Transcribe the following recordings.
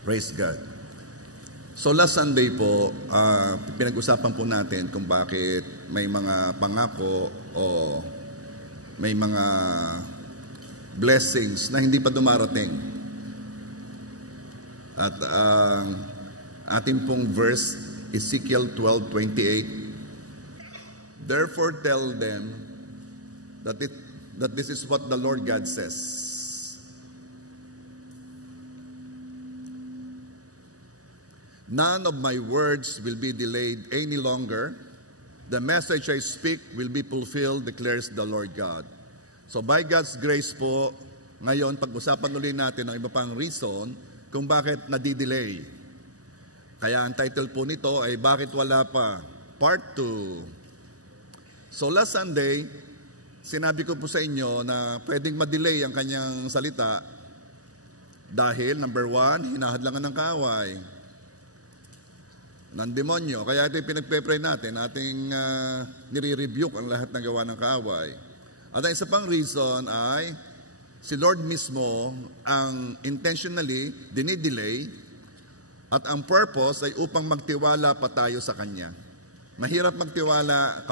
Praise God. So last Sunday po, pinag-usapan po natin kung bakit may mga pangako o may mga blessings na hindi pa dumarating. At ang ating pong verse, Ezekiel 12:28, therefore tell them that this is what the Lord God says. None of my words will be delayed any longer. The message I speak will be fulfilled, declares the Lord God. So by God's grace po, ngayon pag-usapan ulit natin ang iba pang reason kung bakit nadidelay. Kaya ang title po nito ay Bakit Wala Pa? Part 2. So last Sunday, sinabi ko po sa inyo na pwedeng madelay ang kanyang salita dahil number 1, hinahadlangan ng kaaway ng demonyo. Kaya ito yung pinagpe-pray natin, ating nire-rebuke ang lahat ng gawa ng kaaway. At ang isa pang reason ay si Lord mismo ang intentionally dinidelay at ang purpose ay upang magtiwala pa tayo sa Kanya. Mahirap magtiwala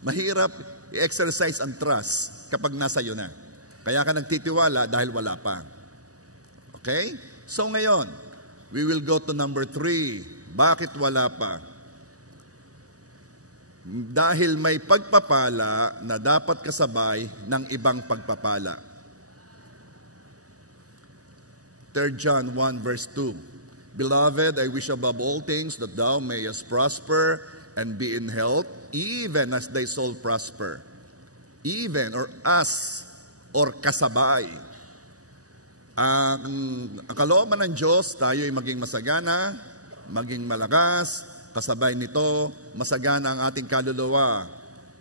mahirap i-exercise ang trust kapag nasa iyo na. Kaya ka nagtitiwala dahil wala pa. Okay? So ngayon, we will go to number 3. Bakit wala pa? Dahil may pagpapala na dapat kasabay ng ibang pagpapala. 3 John 1 verse 2. Beloved, I wish above all things that thou mayest prosper and be in health, even as thy soul prosper. Even or as or kasabay. Ang kalooban ng Diyos, tayo ay maging masagana, maging malakas, kasabay nito, masagana ang ating kaluluwa.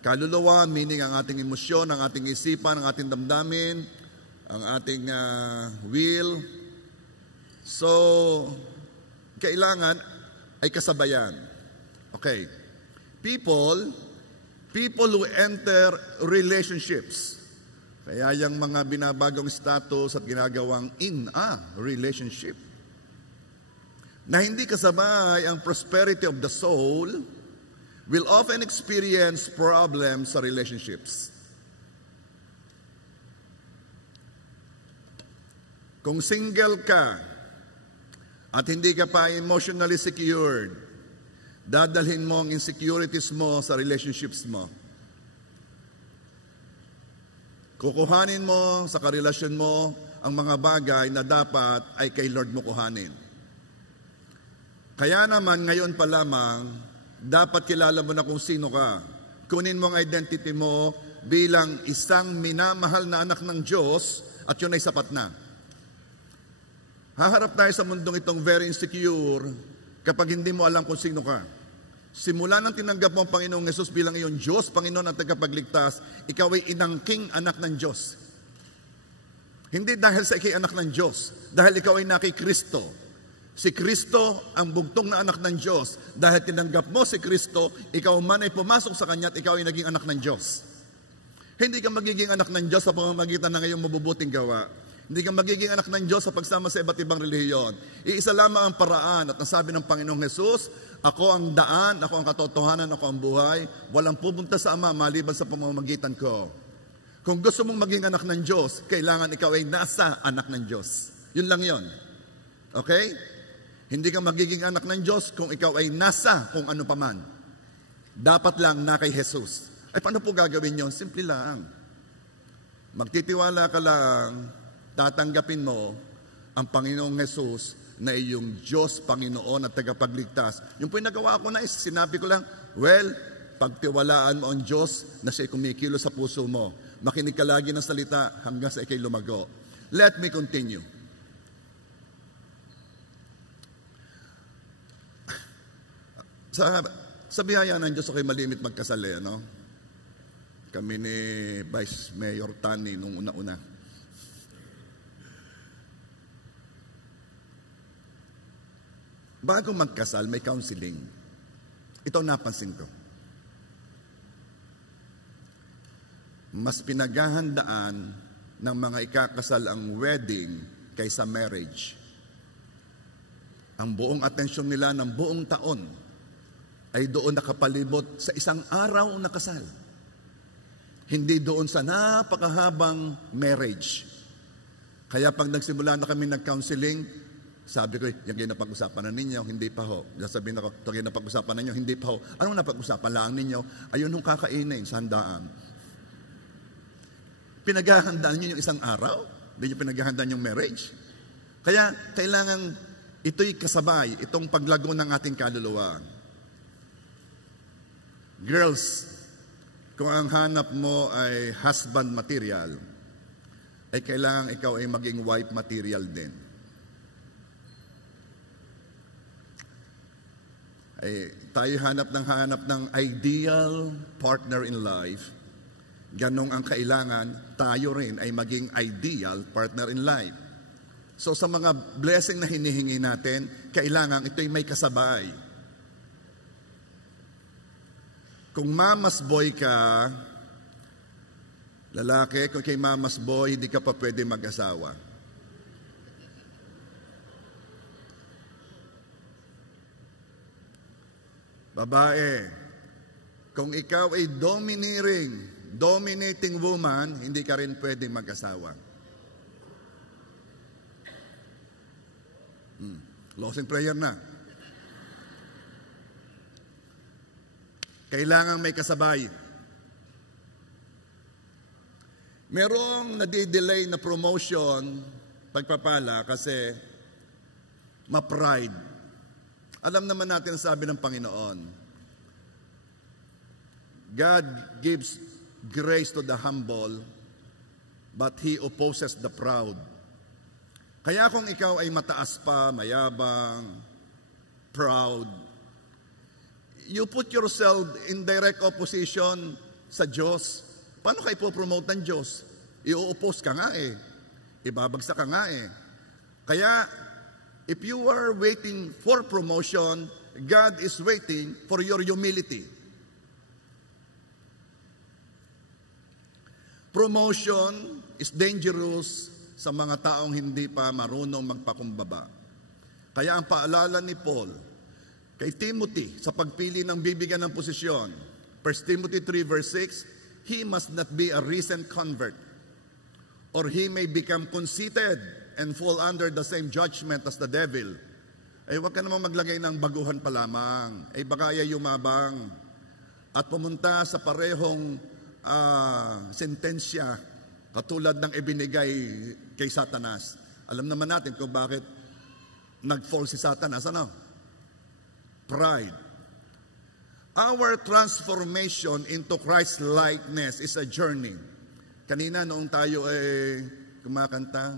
Kaluluwa, meaning ang ating emosyon, ang ating isipan, ang ating damdamin, ang ating will. So, kailangan ay kasabayan. Okay. People who enter relationships. Kaya yung mga binabagong status at ginagawang in a relationship na hindi kasabay ang prosperity of the soul will often experience problems sa relationships. Kung single ka at hindi ka pa emotionally secured, dadalhin mo ang insecurities mo sa relationships mo. Kukuhanin mo sa karelasyon mo ang mga bagay na dapat ay kay Lord mo kuhanin. Kaya naman, ngayon pa lamang, dapat kilala mo na kung sino ka. Kunin mo ang identity mo bilang isang minamahal na anak ng Diyos at yun ay sapat na. Haharap tayo sa mundong itong very insecure kapag hindi mo alam kung sino ka. Simula nang tinanggap mo ang Panginoong Yesus bilang iyong Diyos, Panginoon at tagapagligtas, ikaw ay inangking anak ng Diyos. Hindi dahil sa ikay anak ng Diyos, dahil ikaw ay nakay Kristo. Si Kristo ang bugtong na anak ng Diyos. Dahil tinanggap mo si Kristo, ikaw man ay pumasok sa Kanya at ikaw ay naging anak ng Diyos. Hindi ka magiging anak ng Diyos sa pamamagitan ng iyong mabubuting gawa. Hindi ka magiging anak ng Diyos sa pagsama sa iba't ibang relihiyon. Iisa lamang ang paraan at nasabi ng Panginoong Hesus, ako ang daan, ako ang katotohanan, ako ang buhay. Walang pupunta sa Ama maliban sa pamamagitan ko. Kung gusto mong maging anak ng Diyos, kailangan ikaw ay nasa anak ng Diyos. Yun lang yun. Okay? Hindi ka magiging anak ng Diyos kung ikaw ay nasa kung ano paman. Dapat lang na kay Jesus. Ay paano po gagawin yun? Simple lang. Magtitiwala ka lang, tatanggapin mo ang Panginoong Jesus na iyong Diyos, Panginoon at tagapagligtas. Yung po yung nagawa ko na sinabi ko lang, well, pagtiwalaan mo ang Diyos na siya'y kumikilo sa puso mo. Makinig ka lagi ng salita hanggang sa ikay lumago. Let me continue. Sa biyaya ng Diyos, ako'y malimit magkasal no? Kami ni Vice Mayor Tani nung una-una. Bago magkasal, may counseling. Ito napansin ko. Mas pinaghahandaan ng mga ikakasal ang wedding kaysa marriage. Ang buong atensyon nila ng buong taon ay doon nakapalibot sa isang araw na kasal. Hindi doon sa napakahabang marriage. Kaya pag nagsimula na kami nag-counseling, sabi ko, yung ginapag-usapan na ninyo, hindi pa ho. Sabihin ako, ito ginapag-usapan na ninyo, hindi pa ho. Anong napag-usapan lang ninyo? Ayun yung kakainin sa handaan. Pinaghahandaan nyo yung isang araw? Hindi nyo pinaghahandaan yung marriage? Kaya kailangan ito'y kasabay, itong paglago ng ating kaluluwa. Girls, kung ang hanap mo ay husband material, ay kailangan ikaw ay maging wife material din. Ay, tayo hanap ng ideal partner in life. Ganong ang kailangan, tayo rin ay maging ideal partner in life. So sa mga blessing na hinihingi natin, kailangan ito'y may kasabay. Kung mama's boy ka, lalaki, kung kay mama's boy, hindi ka pa pwede mag-asawa. Babae, kung ikaw ay dominating woman, hindi ka rin pwede mag-asawa. Closing prayer na. Kailangan may kasabay. Merong nadidelay na promotion, pagpapala, kasi ma-pride. Alam naman natin ang sabi ng Panginoon. God gives grace to the humble, but He opposes the proud. Kaya kung ikaw ay mataas pa, mayabang, proud, you put yourself in direct opposition sa Diyos. Paano ka ipopromote ng Diyos? I-oppose ka nga eh. Ibabagsak ka nga eh. Kaya, if you are waiting for promotion, God is waiting for your humility. Promotion is dangerous sa mga taong hindi pa marunong magpakumbaba. Kaya ang paalala ni Paul kay Timothy sa pagpili ng bibigyan ng posisyon, 1 Timothy 3 verse 6, he must not be a recent convert, or he may become conceited and fall under the same judgment as the devil. Ay huwag ka namang maglagay ng baguhan pa lamang. Ay baka ay yumabang at pumunta sa parehong sentensya katulad ng ibinigay kay Satanas. Alam naman natin kung bakit nag-fall si Satanas. Ano? Pride. Our transformation into Christ-likeness is a journey. Kanina noong tayo kumakanta,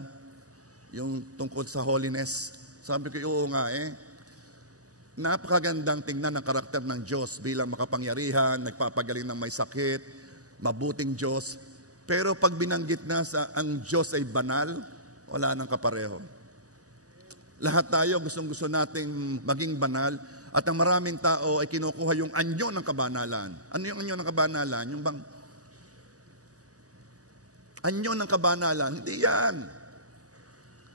yung tungkol sa holiness, sabi ko, oo nga napakagandang tingnan ng karakter ng Diyos bilang makapangyarihan, nagpapagaling ng may sakit, mabuting Diyos. Pero pag binanggit na sa ang Diyos ay banal, wala nang kapareho. Lahat tayo gustong-gusto nating maging banal at ang maraming tao ay kinukuha yung anyo ng kabanalan. Ano yung anyo ng kabanalan? Yung bang anyo ng kabanalan? Hindi yan.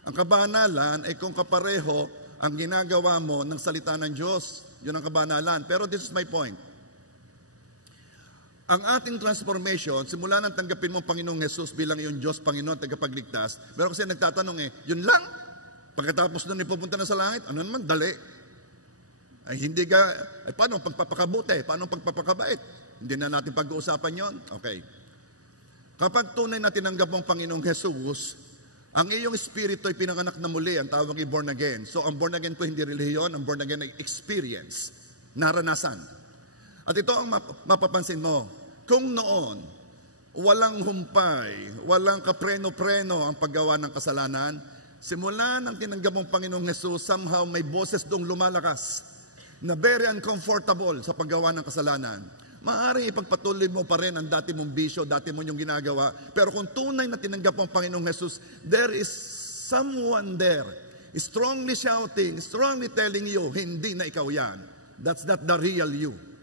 Ang kabanalan ay kung kapareho ang ginagawa mo ng salita ng Diyos. Yun ang kabanalan. Pero this is my point. Ang ating transformation, simula nang tanggapin mo Panginoong Jesus bilang iyong Diyos, Panginoon, tagapagligtas, pero kasi nagtatanong yun lang? Pagkatapos nun ipupunta na sa langit, ano naman, dali. Ay hindi ka, paano pagpapakabuti? Paano pagpapakabait? Hindi na natin pag-uusapan yon. Okay. Kapag tunay na tinanggap mong Panginoong Jesus, ang iyong espiritu ay pinanganak na muli, ang tawag ay born again. So ang born again ko hindi relihiyon, ang born again ay experience, naranasan. At ito ang mapapansin mo, kung noon, walang humpay, walang kapreno-preno ang paggawa ng kasalanan, simula ng tinanggap mong Panginoong Jesus, somehow may boses doong lumalakas na very uncomfortable sa paggawa ng kasalanan. Maaaring ipagpatuloy mo pa rin ang dati mong bisyo, dati mo yung ginagawa, pero kung tunay na tinanggap mong Panginoong Jesus, there is someone there, strongly shouting, strongly telling you, hindi na ikaw yan. That's not the real you.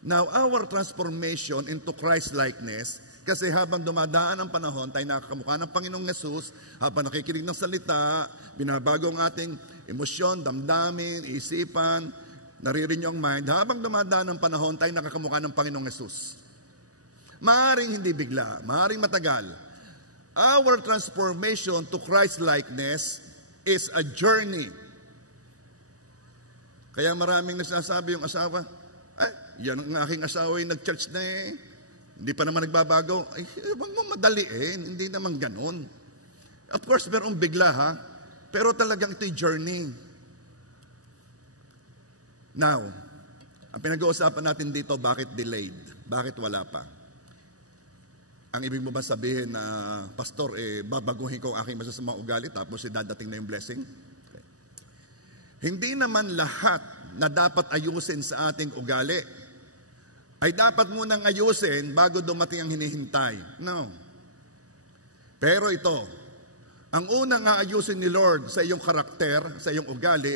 Now, our transformation into Christ-likeness Kasi habang dumadaan ang panahon, tayo nakakamukha ng Panginoong Yesus, habang nakikinig ng salita, binabago ang ating emosyon, damdamin, isipan, naririnig ang mind, habang dumadaan ang panahon, tayo nakakamukha ng Panginoong Yesus. Maaring hindi bigla, maaring matagal. Our transformation to Christ-likeness is a journey. Kaya maraming nagsasabi yung asawa, yan ang aking asawa yung nag-church na hindi pa naman nagbabago. Ay, huwag mo madaliin, hindi naman ganon. Of course, merong bigla ha, pero talagang ito'y journey. Now, ang pinag-uusapan natin dito, bakit delayed? Bakit wala pa? Ang ibig mo ba sabihin na, Pastor, babaguhin ko ang aking masasamang ugali tapos dadating na yung blessing? Okay. Hindi naman lahat na dapat ayusin sa ating ugali ay dapat munang ayusin bago dumating ang hinihintay. No. Pero ito, ang unang aayusin ni Lord sa iyong karakter, sa iyong ugali,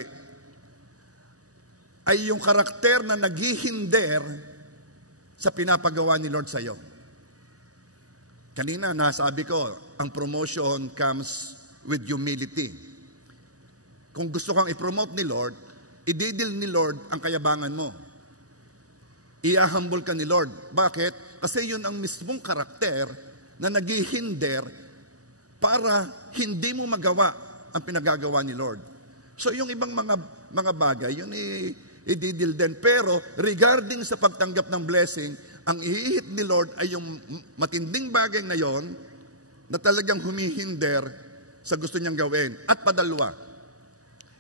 ay yung karakter na naghihinder sa pinapagawa ni Lord sa iyo. Kanina nasabi ko, ang promotion comes with humility. Kung gusto kang i-promote ni Lord, ididil ni Lord ang kayabangan mo. Iahambol ka ni Lord. Bakit? Kasi yun ang mismong karakter na naghihinder para hindi mo magawa ang pinagagawa ni Lord. So yung ibang mga bagay, yun ididil din. Pero regarding sa pagtanggap ng blessing, ang ihihit ni Lord ay yung matinding bagay na yon na talagang humihinder sa gusto niyang gawin. At padalwa,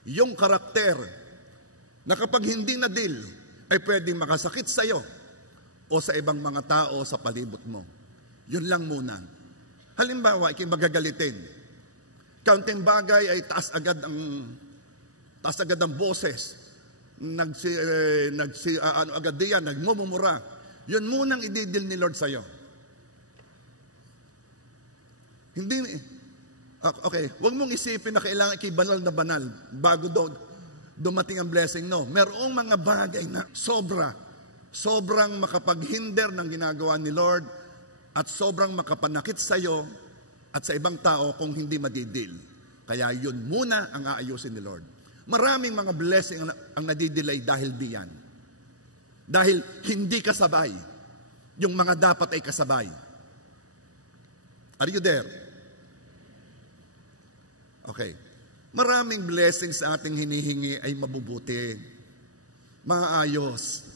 yung karakter na kapag hindi na-deal, ay pwedeng makasakit sa iyo o sa ibang mga tao sa palibot mo. Yun lang muna. Halimbawa, magagalitin. Kaunting bagay ay taas agad ang boses. Agad diyan, nagmumumura. Yun munang ididil ni Lord sa iyo. Hindi, okay, huwag mong isipin na kailangan ikibanal na banal bago dumating ang blessing. No, merong mga bagay na sobrang makapaghinder ng ginagawa ni Lord at sobrang makapanakit sa iyo at sa ibang tao kung hindi madidil. Kaya yun muna ang aayusin ni Lord. Maraming mga blessing ang nadidelay dahil diyan. Dahil hindi kasabay yung mga dapat ay kasabay. Are you there? Okay. Maraming blessings sa ating hinihingi ay mabubuti, maayos.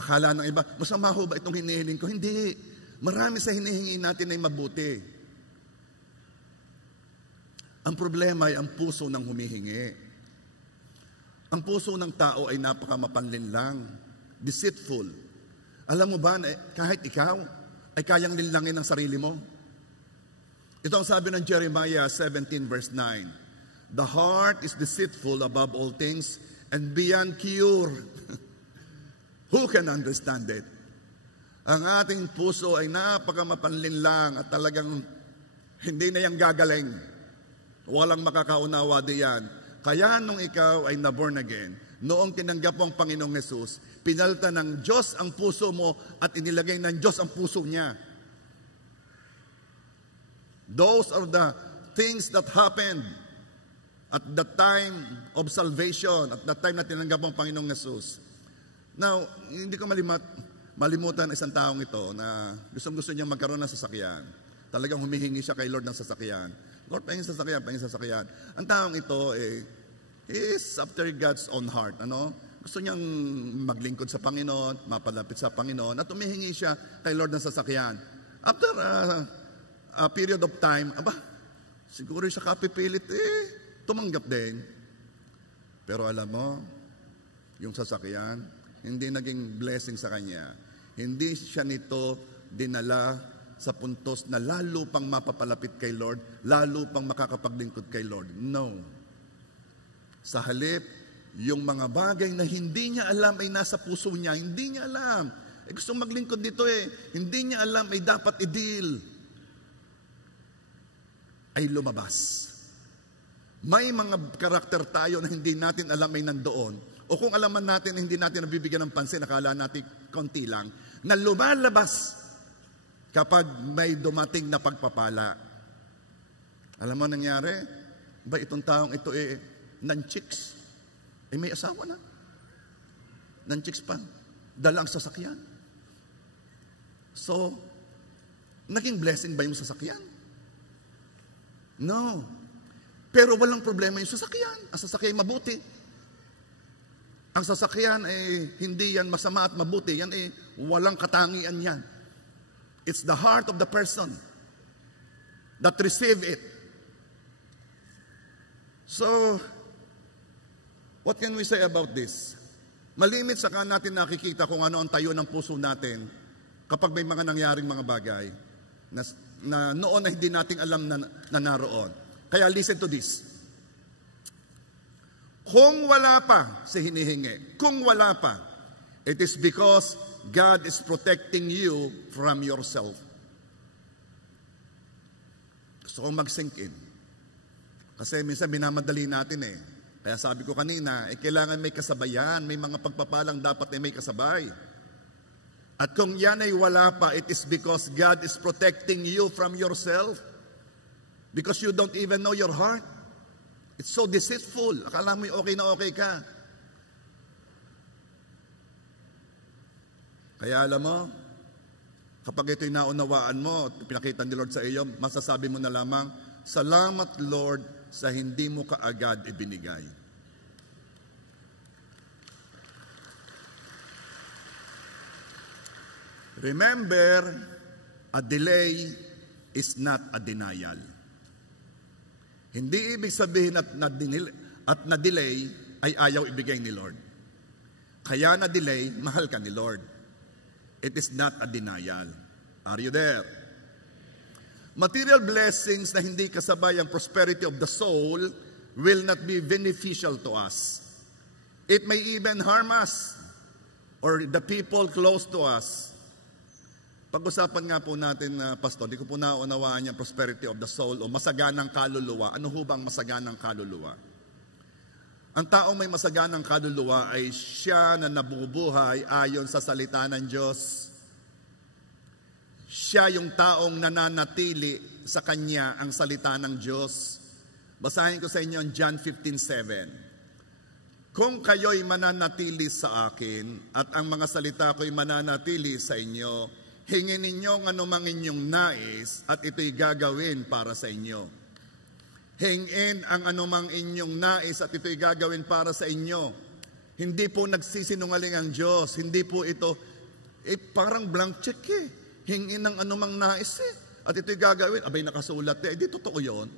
Akala ng iba, masama ho ba itong hinihiling ko? Hindi. Marami sa hinihingi natin ay mabuti. Ang problema ay ang puso ng humihingi. Ang puso ng tao ay napakamapanlinlang, deceitful. Alam mo ba, kahit ikaw, ay kayang linlangin ang sarili mo? Ito ang sabi ng Jeremiah 17 verse 9. The heart is deceitful above all things and beyond cure. Who can understand it? Ang ating puso ay napakamapanlinlang at talagang hindi na yang gagaling. Walang makakaunawa diyan. Kaya nung ikaw ay na-born again, noong tinanggap mo ang Panginoong Yesus, pinalta ng Diyos ang puso mo at inilagay ng Diyos ang puso niya. Those are the things that happened at the time of salvation, at the time na tinanggap ang Panginoong Yesus. Now, hindi ko malimutan isang taong ito na gusto niya magkaroon ng sasakyan. Talagang humihingi siya kay Lord ng sasakyan. Lord, pahingin sasakyan. Ang taong ito is after God's own heart. Gusto niyang maglingkod sa Panginoon, mapalapit sa Panginoon, at humihingi siya kay Lord ng sasakyan. After a period of time, siguro siya kapipilit, tumanggap din. Pero alam mo, yung sasakyan, hindi naging blessing sa kanya. Hindi siya nito dinala sa puntos na lalo pang mapapalapit kay Lord, lalo pang makakapaglingkod kay Lord. No. Sa halip, yung mga bagay na hindi niya alam ay nasa puso niya, hindi niya alam. Gusto maglingkod dito hindi niya alam ay dapat i-deal. Ay lumabas. May mga karakter tayo na hindi natin alam ay nandoon. O kung alaman natin, hindi natin nabibigyan ng pansin, nakala natin konti lang, na lumalabas kapag may dumating na pagpapala. Alam mo nangyari? Ba itong taong ito nan-chicks. May asawa na. Nan-chicks pa. Dalang sasakyan. So, naging blessing ba yung sasakyan? No. Pero walang problema yung sasakyan. Ang sasakyan mabuti. Ang sasakyan hindi yan masama at mabuti. Yan walang katangian yan. It's the heart of the person that receive it. So, what can we say about this? Malimit saka natin nakikita kung ano ang tayo ng puso natin kapag may mga nangyaring mga bagay na noon na hindi nating alam na naroon. Kaya listen to this. Kung wala pa si hinihingi, kung wala pa, it is because God is protecting you from yourself. Gusto kong mag-sink in. Kasi minsan minamadali natin Kaya sabi ko kanina, kailangan may kasabayan, may mga pagpapalang dapat may kasabay. At kung yan ay wala pa, it is because God is protecting you from yourself. Because you don't even know your heart. It's so deceitful. Akala mo okay na okay ka. Kaya alam mo, kapag ito'y naunawaan mo, pinakita ni Lord sa iyo, masasabi mo na lamang, salamat Lord sa hindi mo kaagad ibinigay. Remember, a delay is not a denial. Hindi ibig sabihin at na-delay ay ayaw ibigay ni Lord. Kaya na-delay, mahal ka ni Lord. It is not a denial. Are you there? Material blessings na hindi kasabay ang prosperity of the soul will not be beneficial to us. It may even harm us or the people close to us. Pag-usapan nga po natin, Pastor, di ko po naunawaan yung prosperity of the soul o masaganang kaluluwa. Ano ho bang masaganang kaluluwa? Ang taong may masaganang kaluluwa ay siya na nabubuhay ayon sa salita ng Diyos. Siya yung taong nananatili sa kanya ang salita ng Diyos. Basahin ko sa inyo ang John 15:7. Kung kayo'y mananatili sa akin at ang mga salita ko'y mananatili sa inyo, hingin ninyo ang anumang inyong nais at ito'y gagawin para sa inyo. Hingin ang anumang inyong nais at ito'y gagawin para sa inyo. Hindi po nagsisinungaling ang Diyos. Hindi po ito, parang blank check Hingin ng anumang nais at ito'y gagawin. Abay, nakasulat di totoo yun.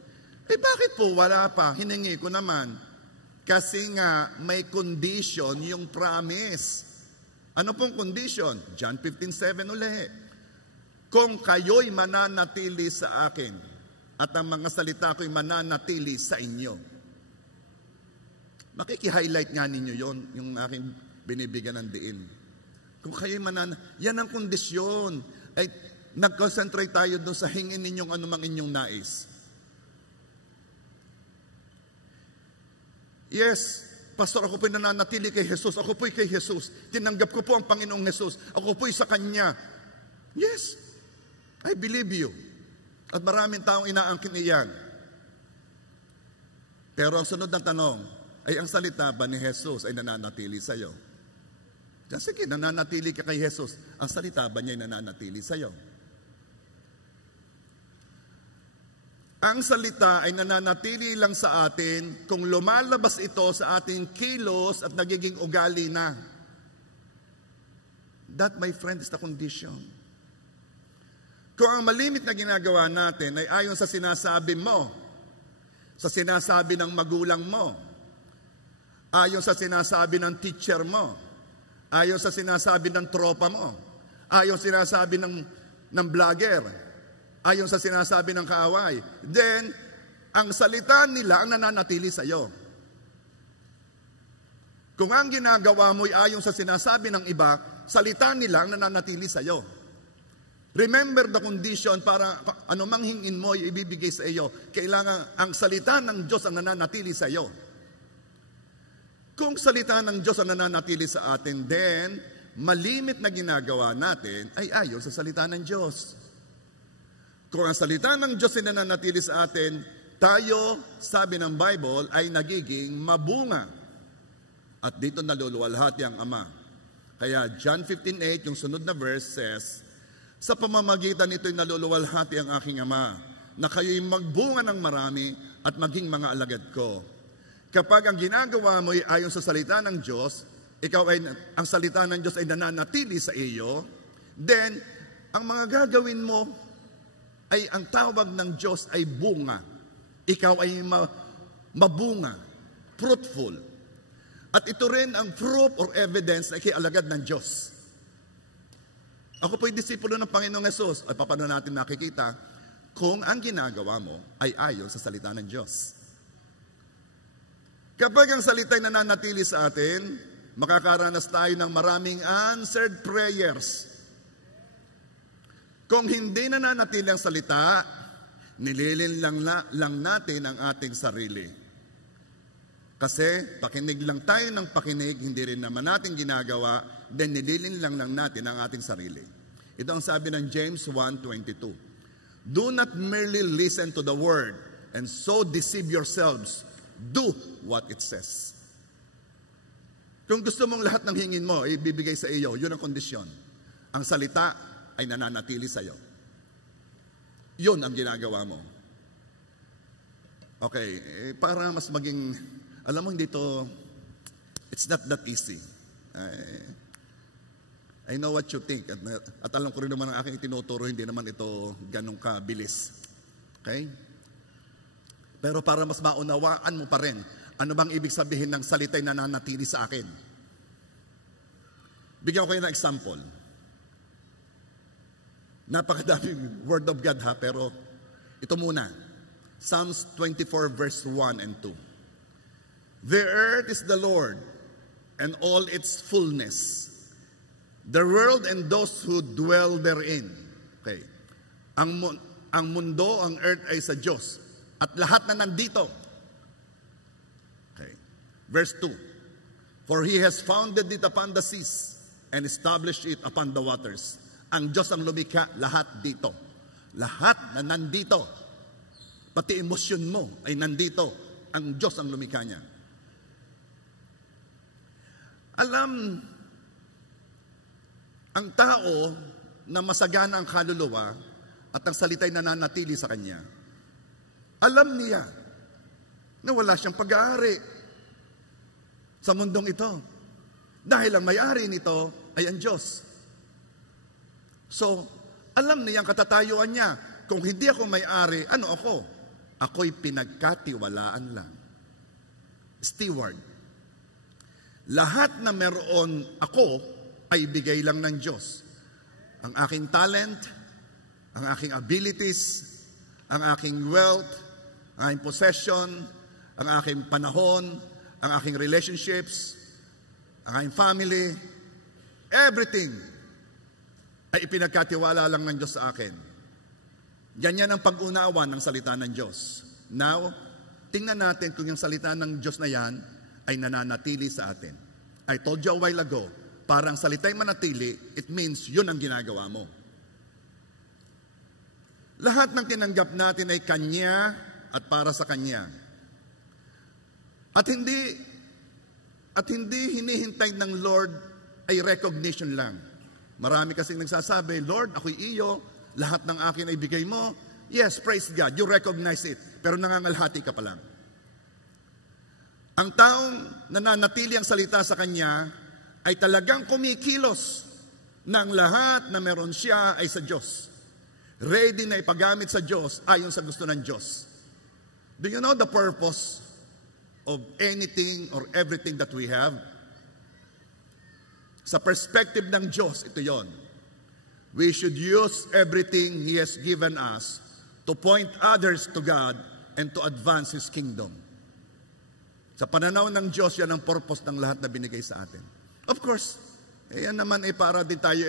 Bakit po wala pa? Hiningi ko naman. Kasi nga, may condition yung promise. Ano pong condition? John 15:7 ulit. Kung kayo'y mananatili sa akin at ang mga salita ko'y mananatili sa inyo. Makiki-highlight nga ninyo yon yung aking binibigyan ng diin. Kung kayo'y yan ang kondisyon. Ay nag-concentrate tayo doon sa hingin ninyong anumang inyong nais. Yes, Pastor, ako po'y nananatili kay Jesus. Ako po'y kay Jesus. Tinanggap ko po ang Panginoong Jesus. Ako po'y sa Kanya. Yes, I believe you. At maraming taong inaangkin iyan. Pero ang sunod na tanong, ay ang salita ba ni Jesus ay nananatili sa iyo? Sige, nananatili ka kay Jesus. Ang salita ba niya ay nananatili sa iyo? Ang salita ay nananatili lang sa atin kung lumalabas ito sa ating kilos at nagiging ugali na. That, my friend, is the condition. Kung ang malimit na ginagawa natin ay ayon sa sinasabi mo, sa sinasabi ng magulang mo, ayon sa sinasabi ng teacher mo, ayon sa sinasabi ng tropa mo, ayon sa sinasabi ng vlogger, ayon sa sinasabi ng kaaway, then, ang salita nila ang nananatili sa iyo. Kung ang ginagawa mo ay ayon sa sinasabi ng iba, salita nila ang nananatili sa iyo. Remember the condition para anumang hingin mo ay ibibigay sa iyo. Kailangan ang salita ng Diyos ang nananatili sa iyo. Kung salita ng Diyos ang nananatili sa atin, then malimit na ginagawa natin ay ayon sa salita ng Diyos. Kung ang salita ng Diyos ay nananatili sa atin, tayo, sabi ng Bible, ay nagiging mabunga. At dito naluluwalhati ang Ama. Kaya John 15:8, yung sunod na verse says, sa pamamagitan nito'y naluluwalhati ang aking Ama, na kayo'y magbunga ng marami at maging mga alagad ko. Kapag ang ginagawa mo ay ayon sa salita ng Diyos, ang salita ng Diyos ay nananatili sa iyo, then, ang mga gagawin mo ay ang tawag ng Diyos ay bunga. Ikaw ay mabunga, fruitful. At ito rin ang proof or evidence na ikialagad ng Diyos. Ako po'y disipulo ng Panginoong Hesus. Ay paano natin nakikita kung ang ginagawa mo ay ayon sa salita ng Diyos. Kapag ang salita ay nananatili sa atin, makakaranas tayo ng maraming answered prayers. Kung hindi nananatili ang salita, nililin lang natin ang ating sarili. Kasi pakinig lang tayo ng pakinig, hindi rin naman natin ginagawa, then nililin lang natin ang ating sarili. Ito ang sabi ng James 1:22. Do not merely listen to the word and so deceive yourselves. Do what it says. Kung gusto mong lahat ng hingin mo, ibibigay sa iyo, yun ang kondisyon. Ang salita ay nananatili sa iyo. Yun ang ginagawa mo. Okay, para mas maging, alam mo, dito, it's not that easy. I know what you think. At alam ko rin naman ang aking itinuturo, hindi naman ito ganun kabilis. Okay? Pero para mas maunawaan mo pa rin, ano bang ibig sabihin ng salita'y nananatili sa akin? Bigyan ko kayo ng example. Napakadaming word of God ha, pero ito muna. Psalms 24 verse 1 and 2. The earth is the Lord and all its fullness, the world and those who dwell therein. Okay. Ang mundo, ang earth ay sa Diyos at lahat na nandito. Okay. Verse 2. For He has founded it upon the seas and established it upon the waters. Ang Diyos ang lumikha, lahat dito. Lahat na nandito. Pati emosyon mo ay nandito. Ang Diyos ang lumikha niya. Alam, ang tao na masagana ang kaluluwa at ang salita'y nananatili sa kanya, alam niya na wala siyang pag-aari sa mundong ito. Dahil ang may-ari nito ay ang Diyos. So, alam niya ang katatayuan niya. Kung hindi ako may-ari, ano ako? Ako'y pinagkatiwalaan lang. Steward. Lahat na meron ako ay bigay lang ng Diyos. Ang aking talent, ang aking abilities, ang aking wealth, ang aking possession, ang aking panahon, ang aking relationships, ang aking family, everything ay ipinagkatiwala lang ng Diyos sa akin. Yan ang pag-unawa ng salita ng Diyos. Now, tingnan natin kung yung salita ng Diyos na yan ay nananatili sa atin. I told you a while ago, parang salita'y manatili, it means yun ang ginagawa mo. Lahat ng tinanggap natin ay Kanya at para sa Kanya. At hindi hinihintay ng Lord ay recognition lang. Marami kasing nagsasabi, Lord, ako'y iyo, lahat ng akin ay bigay mo. Yes, praise God, you recognize it, pero nangangalhati ka pa lang. Ang taong nananatili ang salita sa kanya ay talagang kumikilos ng lahat na meron siya ay sa Diyos. Ready na ipagamit sa Diyos ayon sa gusto ng Diyos. Do you know the purpose of anything or everything that we have? Sa perspective ng Diyos, ito yon. We should use everything He has given us to point others to God and to advance His kingdom. Sa pananaw ng Diyos, yan ang purpose ng lahat na binigay sa atin. Of course, yan naman para din tayo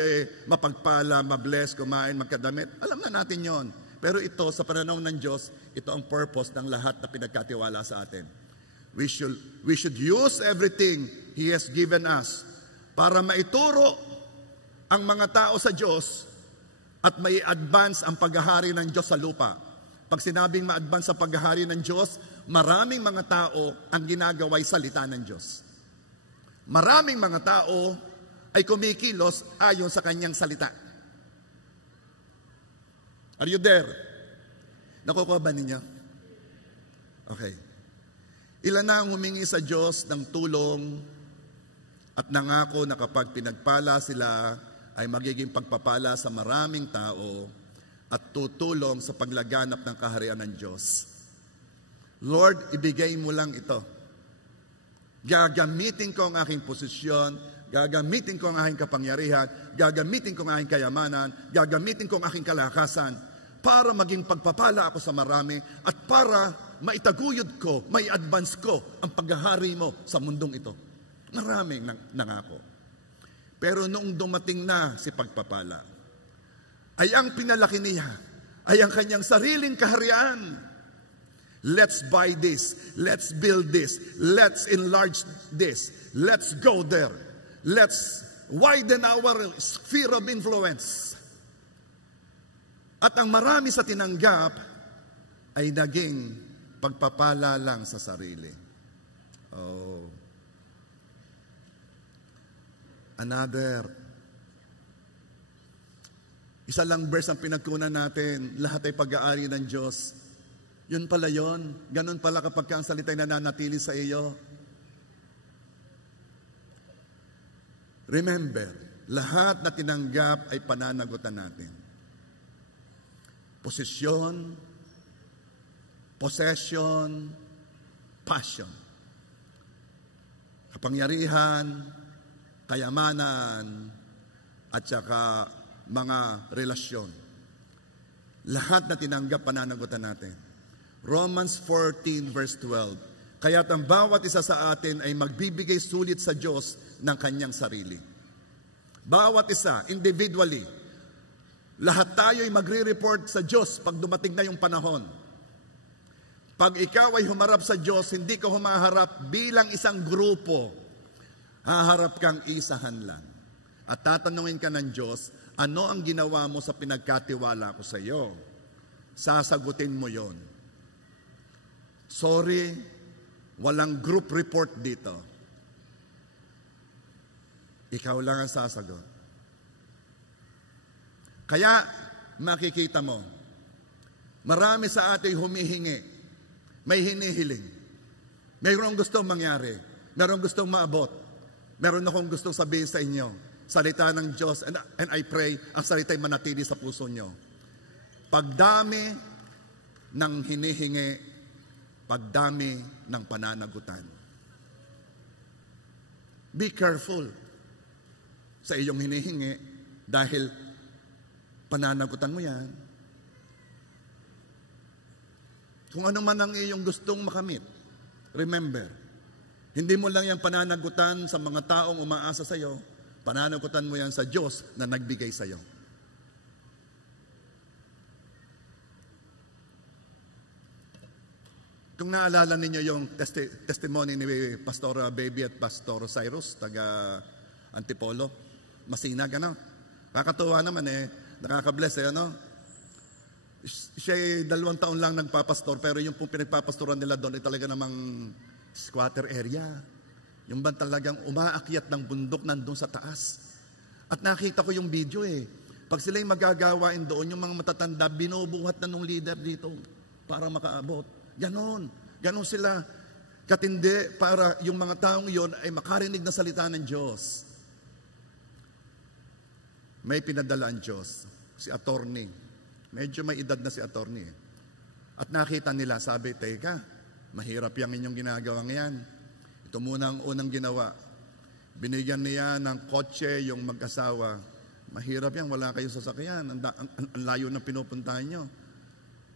mapagpala, mabless, kumain, magkadamit. Alam na natin yon. Pero ito, sa pananaw ng Diyos, ito ang purpose ng lahat na pinagkatiwala sa atin. We should use everything He has given us para maituro ang mga tao sa Diyos at may advance ang paghahari ng Diyos sa lupa. Pag sinabing ma-advance ang paghahari ng Diyos, maraming mga tao ang ginagawa'y salita ng Diyos. Maraming mga tao ay kumikilos ayon sa kanyang salita. Are you there? Nakukuha ba ninyo? Okay. Ilan na ang humingi sa Diyos ng tulong at nangako na kapag pinagpala sila ay magiging pagpapala sa maraming tao at tutulong sa paglaganap ng kaharian ng Diyos. Lord, ibigay mo lang ito. Gagamitin ko ang aking posisyon, gagamitin ko ang aking kapangyarihan, gagamitin ko ang aking kayamanan, gagamitin ko ang aking kalakasan para maging pagpapala ako sa marami at para maitaguyod ko, may advance ko ang paghahari mo sa mundong ito. Maraming nangako. Pero noong dumating na si pagpapala, ay ang pinalaki niya, ay ang kanyang sariling kaharian. Let's buy this, let's build this, let's enlarge this, let's go there, let's widen our sphere of influence. At ang marami sa tinanggap ay naging pagpapala lang sa sarili. Oh. Isa lang verse ang pinagkunan natin, lahat ay pag-aari ng Diyos. Yun pala yun. Ganun pala kapag ang salita'y nananatili sa iyo. Remember, lahat na tinanggap ay pananagutan natin. Posisyon, possession, passion. Kapangyarihan, kayamanan, at saka mga relasyon. Lahat na tinanggap, pananagutan natin. Romans 14 verse 12. Kaya't ang bawat isa sa atin ay magbibigay sulit sa Diyos ng kanyang sarili. Bawat isa, individually. Lahat tayo ay magre-report sa Diyos pag dumating na yung panahon. Pag ikaw ay humarap sa Diyos, hindi ka humaharap bilang isang grupo. Haharap kang isahan lang. At tatanungin ka ng Diyos, ano ang ginawa mo sa pinagkatiwala ko sa iyo? Sasagutin mo yon. Sorry, walang group report dito. Ikaw lang ang sasagot. Kaya, makikita mo, marami sa atin humihingi, may hinihiling. Mayroong gustong mangyari, mayroong gustong maabot. Meron akong gustong sabihin sa inyo, salita ng Diyos, and I pray, ang salita'y manatili sa puso nyo. Pagdami ng hinihingi, pagdami ng pananagutan. Be careful sa iyong hinihingi dahil pananagutan mo yan. Kung ano man ang iyong gustong makamit, remember, hindi mo lang yan pananagutan sa mga taong umaasa sa iyo, pananagutan mo yan sa Diyos na nagbigay sa iyo. Kung naalala ninyo yung testimony ni Pastor Baby at Pastor Cyrus, taga Antipolo, masinag, ano? Kakatuwa naman nakaka-bless ano? Siya 2 taon lang nagpapastor, pero yung pong pinagpapastoran nila doon ay talaga namang squatter area. Yung ba talagang umaakyat ng bundok nandun sa taas. At nakita ko yung video Pag sila'y magagawain doon, yung mga matatanda, binubuhat na nung leader dito para makaabot. Ganon. Ganon sila katindi para yung mga taong yon ay makarinig na salita ng Diyos. May pinadala ang Diyos. Si attorney. Medyo may edad na si attorney. At nakita nila, sabi, teka, mahirap yung inyong ginagawa ngayon. Ito muna ang unang ginawa. Binigyan niya ng kotse yung mag-asawa. Mahirap yan, wala kayong sasakyan. Ang layo na pinupuntahan nyo.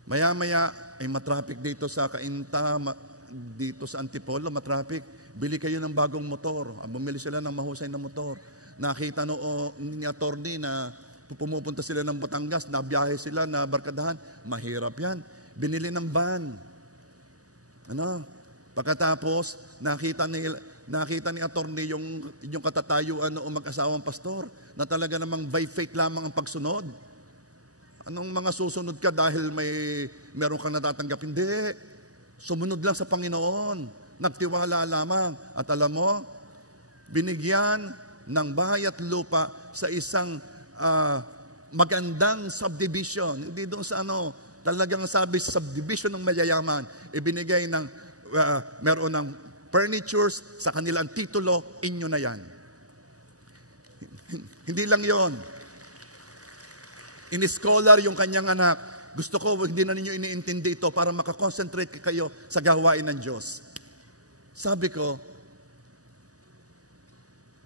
Maya-maya ay matraffic dito sa Cainta, dito sa Antipolo, matraffic. Bili kayo ng bagong motor. Bumili sila ng mahusay na motor. Nakita ni attorney na pumupunta sila ng Batangas, nabiyahe sila, na barkadahan. Mahirap yan. Binili ng van. Pagkatapos, nakita ni attorney yung katatayuan o mag-asawang pastor na talaga namang by faith lamang ang pagsunod. Anong mga susunod ka dahil meron kang natatanggap? Hindi. Sumunod lang sa Panginoon. Nagtiwala lamang. At alam mo, binigyan ng bahay at lupa sa isang magandang subdivision. Hindi doon sa talagang sabi sa subdivision ng mayayaman, ibinigay ng, meron ng furnitures sa kanilang titulo, inyo na yan. Hindi lang yon. In-scholar yung kanyang anak. Gusto ko, hindi na ninyo iniintindi ito para makakonsentrate kayo sa gawain ng Diyos. Sabi ko,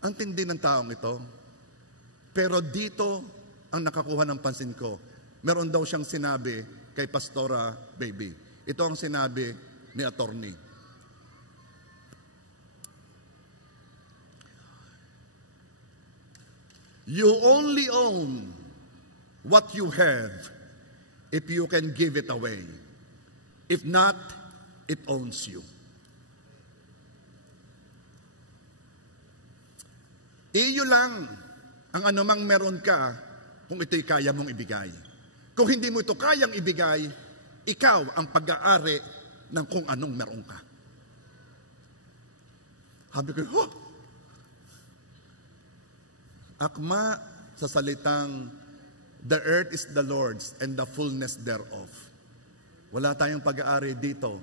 ang tindi ng taong ito, pero dito ang nakakuha ng pansin ko. Meron daw siyang sinabi kay Pastora Baby. Ito ang sinabi ni attorney. You only own what you have if you can give it away. If not, it owns you. Iyo lang ang anumang meron ka kung ito'y kaya mong ibigay. Kung hindi mo ito kayang ibigay, ikaw ang pag-aari ng kung anong meron ka. Sabi ko, akma sa salitang, the earth is the Lord's and the fullness thereof. Wala tayong pag-aari dito.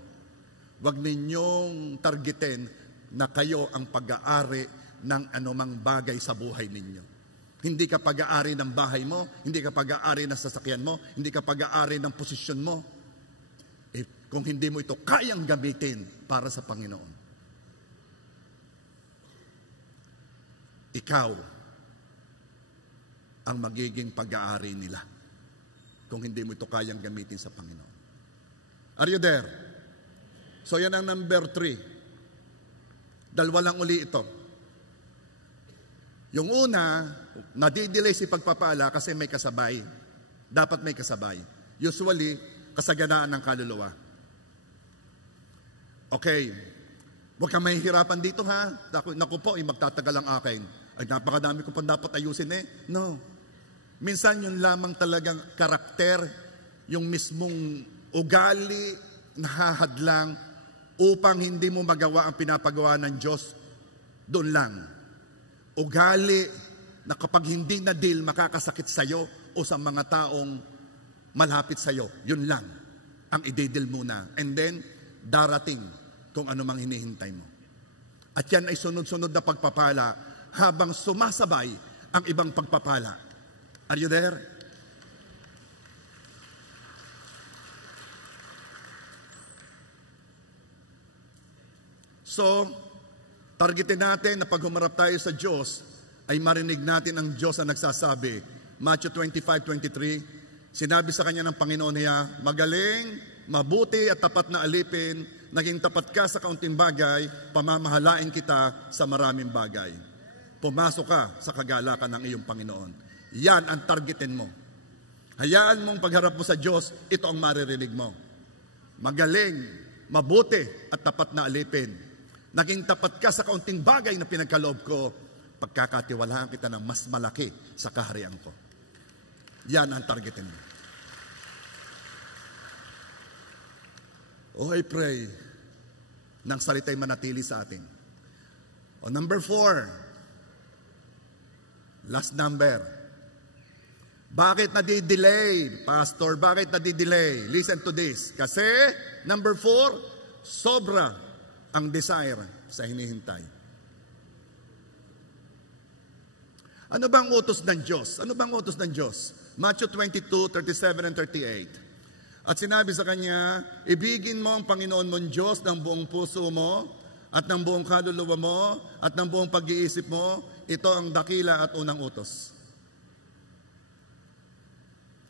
Huwag ninyong targetin na kayo ang pag-aari ng anumang bagay sa buhay ninyo. Hindi ka pag-aari ng bahay mo, hindi ka pag-aari ng sasakyan mo, hindi ka pag-aari ng posisyon mo. Kung hindi mo ito kayang gamitin para sa Panginoon. Ikaw ang magiging pag-aari nila kung hindi mo ito kayang gamitin sa Panginoon. Are you there? So yan ang number 3. Dalawa lang uli ito. Yung una, nadidelay si pagpapala kasi may kasabay. Dapat may kasabay. Usually, kasaganaan ng kaluluwa. Okay. Huwag kang mahihirapan dito ha. Naku po, magtatagal ang akin. Ay, napakadami ko pa dapat ayusin No. Minsan yun lamang talagang karakter, yung mismong ugali na hahadlang upang hindi mo magawa ang pinapagawa ng Diyos. Doon lang. Ugali na kapag hindi na deal, makakasakit sa'yo o sa mga taong malapit sa'yo. Yun lang ang i-deal muna. And then, darating kung ano mang hinihintay mo. At yan ay sunod-sunod na pagpapala habang sumasabay ang ibang pagpapala. Are you there? So, targetin natin na pag humarap tayo sa Diyos, ay marinig natin ang Diyos na nagsasabi. Matthew 25:23, sinabi sa kanya ng Panginoon niya, magaling, mabuti at tapat na alipin, naging tapat ka sa kaunting bagay, pamamahalain kita sa maraming bagay. Pumasok ka sa kagalakan ng iyong Panginoon. Yan ang targetin mo. Hayaan mong pagharap mo sa Diyos, ito ang maririnig mo. Magaling, mabuti at tapat na alipin. Naging tapat ka sa kaunting bagay na pinagkaloob ko, pagkakatiwalaan kita ng mas malaki sa kaharian ko. Yan ang targetin mo. I pray ng salita'y manatili sa atin. Number 4, last number. Bakit nadi-delay, Pastor? Bakit nadi-delay? Listen to this. Kasi, number 4, sobra ang desire sa hinihintay. Ano bang utos ng Diyos? Ano bang utos ng Diyos? Matthew 22:37 and 38. At sinabi sa kanya, ibigin mo ang Panginoon mong Diyos ng buong puso mo, at ng buong kaluluwa mo, at ng buong pag-iisip mo. Ito ang dakila at unang utos.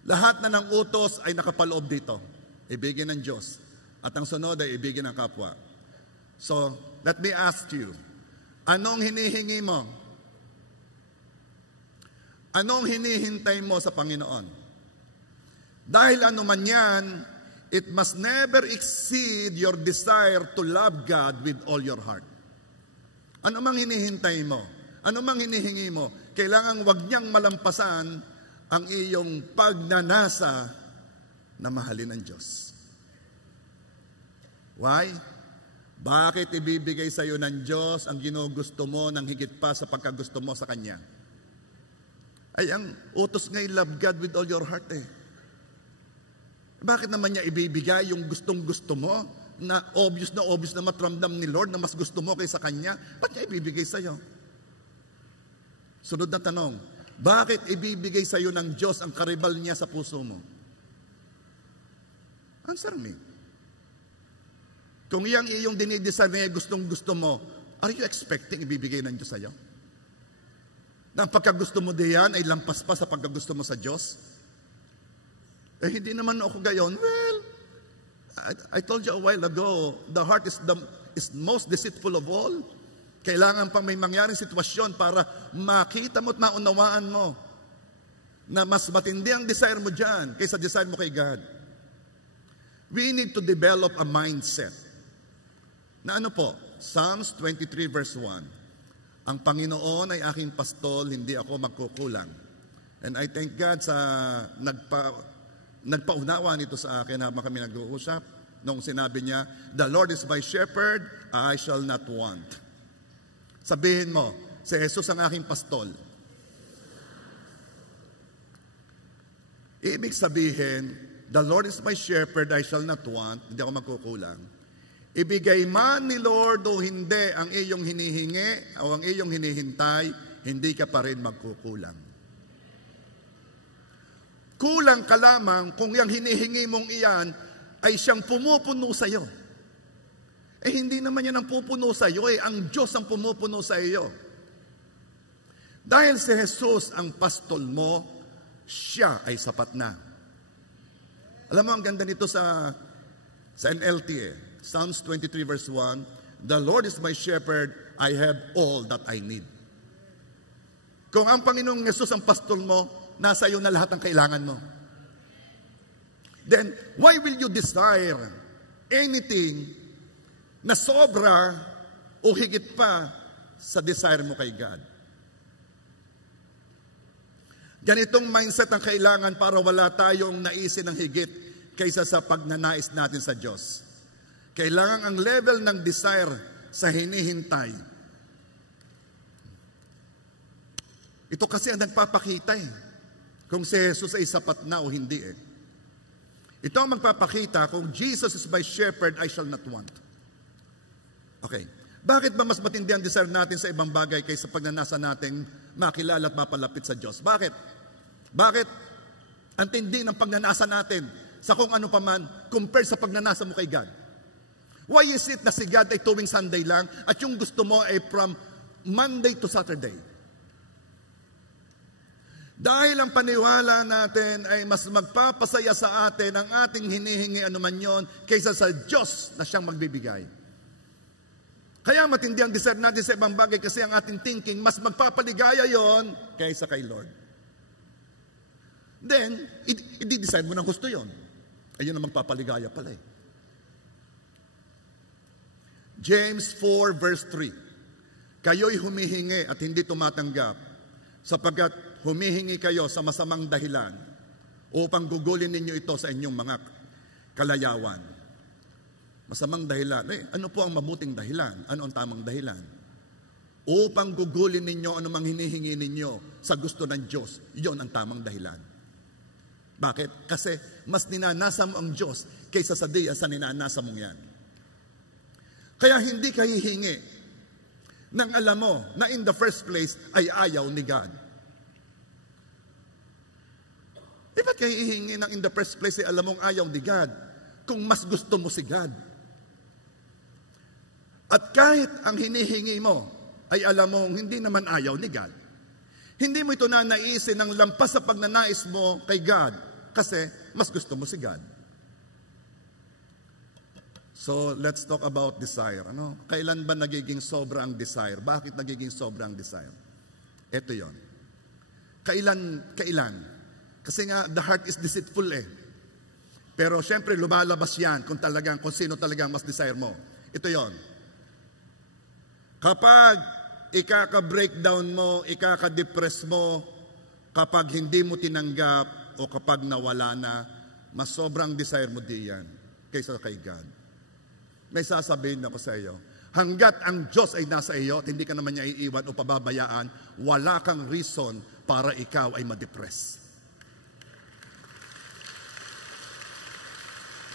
Lahat na ng utos ay nakapaloob dito. Ibigin ng Diyos. At ang sunod ay ibigin ng kapwa. So, let me ask you, anong hinihingi mo? Anong hinihintay mo sa Panginoon? Dahil ano man yan, it must never exceed your desire to love God with all your heart. Ano mang hinihintay mo? Ano mang hinihingi mo? Kailangan wag niyang malampasan ang iyong pagnanasa na mahalin ng Diyos. Why? Bakit ibibigay sa iyo ng Diyos ang ginugusto mo ng higit pa sa pagkagusto mo sa Kanya? Ay, ang utos nga'y love God with all your heart eh. Bakit naman niya ibibigay yung gustong-gusto mo na obvious na matramdam ni Lord na mas gusto mo kaysa Kanya? Ba't niya ibibigay sa iyo? Sunod na tanong, bakit ibibigay sa iyo ng Diyos ang karibal niya sa puso mo? Answer me. Kung iyong dinidesire niya gustong-gusto mo, are you expecting ibibigay ng Diyos sa iyo? Na ang pagkagusto mo diyan ay lampas pa sa pagkagusto mo sa Diyos? Eh, hindi naman ako gayon. Well, I told you a while ago, the heart is most deceitful of all. Kailangan pang may mangyaring sitwasyon para makita mo at maunawaan mo na mas matindi ang desire mo dyan kaysa desire mo kay God. We need to develop a mindset na ano po, Psalms 23 verse 1, ang Panginoon ay aking pastol, hindi ako magkukulang. And I thank God sa nagpaunawa nito sa akin habang kami nag-uusap nung sinabi niya, the Lord is my shepherd, I shall not want. Sabihin mo, si Jesus ang aking pastol. Ibig sabihin, the Lord is my shepherd, I shall not want, hindi ako magkukulang. Ibigay man ni Lord o hindi ang iyong hinihingi o ang iyong hinihintay, hindi ka pa rin magkukulang. Kulang ka lamang kung yung hinihingi mong iyan ay siyang pumupuno sa iyo. Eh hindi naman yan ang pupuno sa iyo, ang Diyos ang pumupuno sa iyo. Dahil si Jesus ang pastol mo, siya ay sapat na. Alam mo, ang ganda nito sa NLT Psalms 23 verse 1, the Lord is my shepherd, I have all that I need. Kung ang Panginoong Jesus ang pastol mo, nasa iyo na lahat ng kailangan mo. Then, why will you desire anything na sobra o higit pa sa desire mo kay God? Ganitong mindset ang kailangan para wala tayong naisin ng higit kaysa sa pagnanais natin sa Diyos. Kailangan ang level ng desire sa hinihintay. Ito kasi ang nagpapakita kung si Jesus ay sapat na o hindi Ito ang magpapakita kung Jesus is my shepherd, I shall not want. Okay. Bakit ba mas matindi ang desire natin sa ibang bagay kaysa pagnanasa nating makilala at mapalapit sa Diyos? Bakit? Bakit ang tindi ng pagnanasa natin sa kung ano paman compared sa pagnanasa mo kay God? Why is it na si God ay tuwing Sunday lang at yung gusto mo ay from Monday to Saturday? Dahil ang paniwala natin ay mas magpapasaya sa atin ang ating hinihingi anuman yon kaysa sa Diyos na siyang magbibigay. Kaya matindi ang desire natin sa ibang bagay kasi ang ating thinking mas magpapaligaya yon kaysa kay Lord. Then, i-decide mo ng gusto yon. Ayun ang magpapaligaya pala James 4 verse 3, kayo'y humihingi at hindi tumatanggap sapagkat humihingi kayo sa masamang dahilan upang gugulin ninyo ito sa inyong mga kalayawan. Masamang dahilan. Ano po ang mabuting dahilan? Ano ang tamang dahilan? Upang gugulin ninyo ano mang hinihingi ninyo sa gusto ng Diyos. Iyon ang tamang dahilan. Bakit? Kasi mas ninanasa mo ang Diyos kaysa sa diya sa ninanasa mong yan. Kaya hindi ka hihingi nang alam mo na in the first place ay ayaw ni God. Ba't kayo hihingi ng in the first place ay alam mong ayaw ni God kung mas gusto mo si God? At kahit ang hinihingi mo ay alam mong hindi naman ayaw ni God, hindi mo ito nanaisin ng lampas sa pagnanais mo kay God kasi mas gusto mo si God. So, let's talk about desire. Kailan ba nagiging sobra ang desire? Bakit nagiging sobra ang desire? Ito yon. Kailan? Kasi nga, the heart is deceitful Pero syempre, lumalabas yan kung sino talagang mas desire mo. Ito yon. Kapag ikaka-breakdown mo, ikaka-depress mo, Kapag hindi mo tinanggap o kapag nawala na, mas sobrang desire mo diyan kaysa kay God. May sasabihin ako sa iyo, hanggat ang Diyos ay nasa iyo at hindi ka naman niya iiwan o pababayaan, wala kang reason para ikaw ay ma-depress.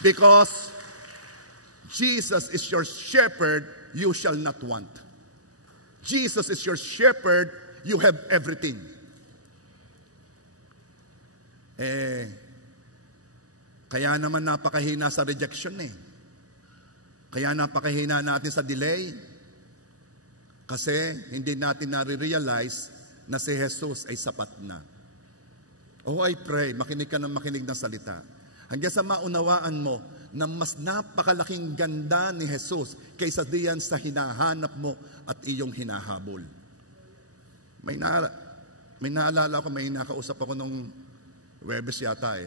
Because Jesus is your shepherd, you shall not want. Jesus is your shepherd, you have everything. Kaya naman napakahina sa rejection Kaya napakahina natin sa delay. Kasi hindi natin nare-realize na si Jesus ay sapat na. Oh, I pray, makinig ka ng makinig ng salita. Hanggang sa maunawaan mo na mas napakalaking ganda ni Jesus kaysa diyan sa hinahanap mo at iyong hinahabol. May naalala ko, may nakausap ako nung Webes yata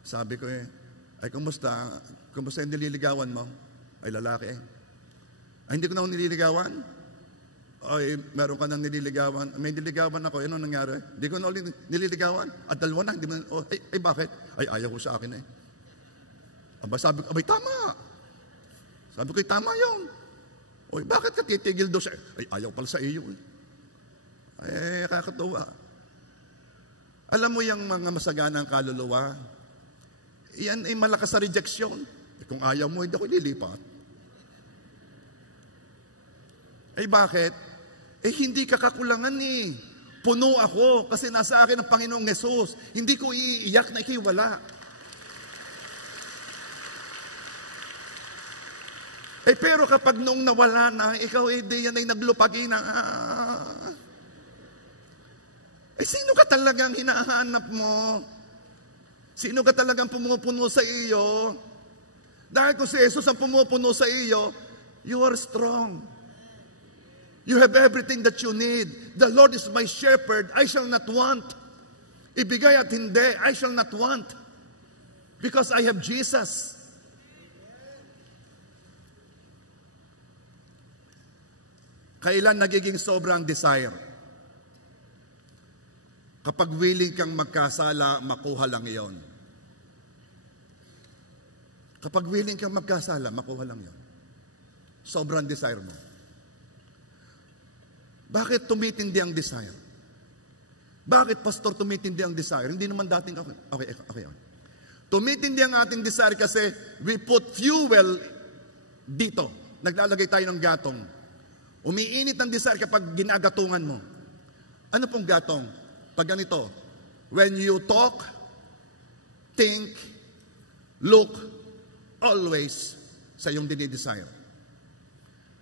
Sabi ko ay kumusta yung nililigawan mo? Ay lalaki Ay hindi ko na nililigawan? Ay meron ka nang nililigawan? May nililigawan ako, ano nangyari? Hindi ko na ulit nililigawan? At dalawa na, hindi mo, ay bakit? Ay ayaw ko sa akin Aba sabi ko, abay tama. Sabi ko, tama yun. Oy, bakit ka titigil doon Ay ayaw pala sa iyo Ay kakatuwa. Alam mo yung mga masaganang kaluluwa, yan ay malakas sa rejection. Kung ayaw mo, hindi ako ililipat. Ay bakit? Hindi ka kakulangan Puno ako kasi nasa akin ang Panginoong Hesus. Hindi ko iiyak na ikay wala. Pero kapag nung nawala na, ikaw di yan ay naglupagi na. Sino ka talagang hinahanap mo? Sino ka talagang pumupuno sa iyo? Dahil kung si Jesus ang pumupuno sa iyo, you are strong. You have everything that you need. The Lord is my shepherd, I shall not want. Ibigay at hindi, I shall not want. Because I have Jesus. Kailan nagiging sobrang desire? Kapag willing kang magkasala, makuha lang iyon. Kapag willing kang magkasala, makuha lang iyon. Sobrang desire mo. Bakit tumitindi ang desire? Bakit, Pastor, tumitindi ang desire? Hindi naman dating okay. Tumitindi ang ating desire kasi we put fuel dito. Naglalagay tayo ng gatong. Umiinit ang desire kapag ginagatungan mo. Ano pong gatong? Pag ganito, when you talk, think, look, always sa iyong dinidesire.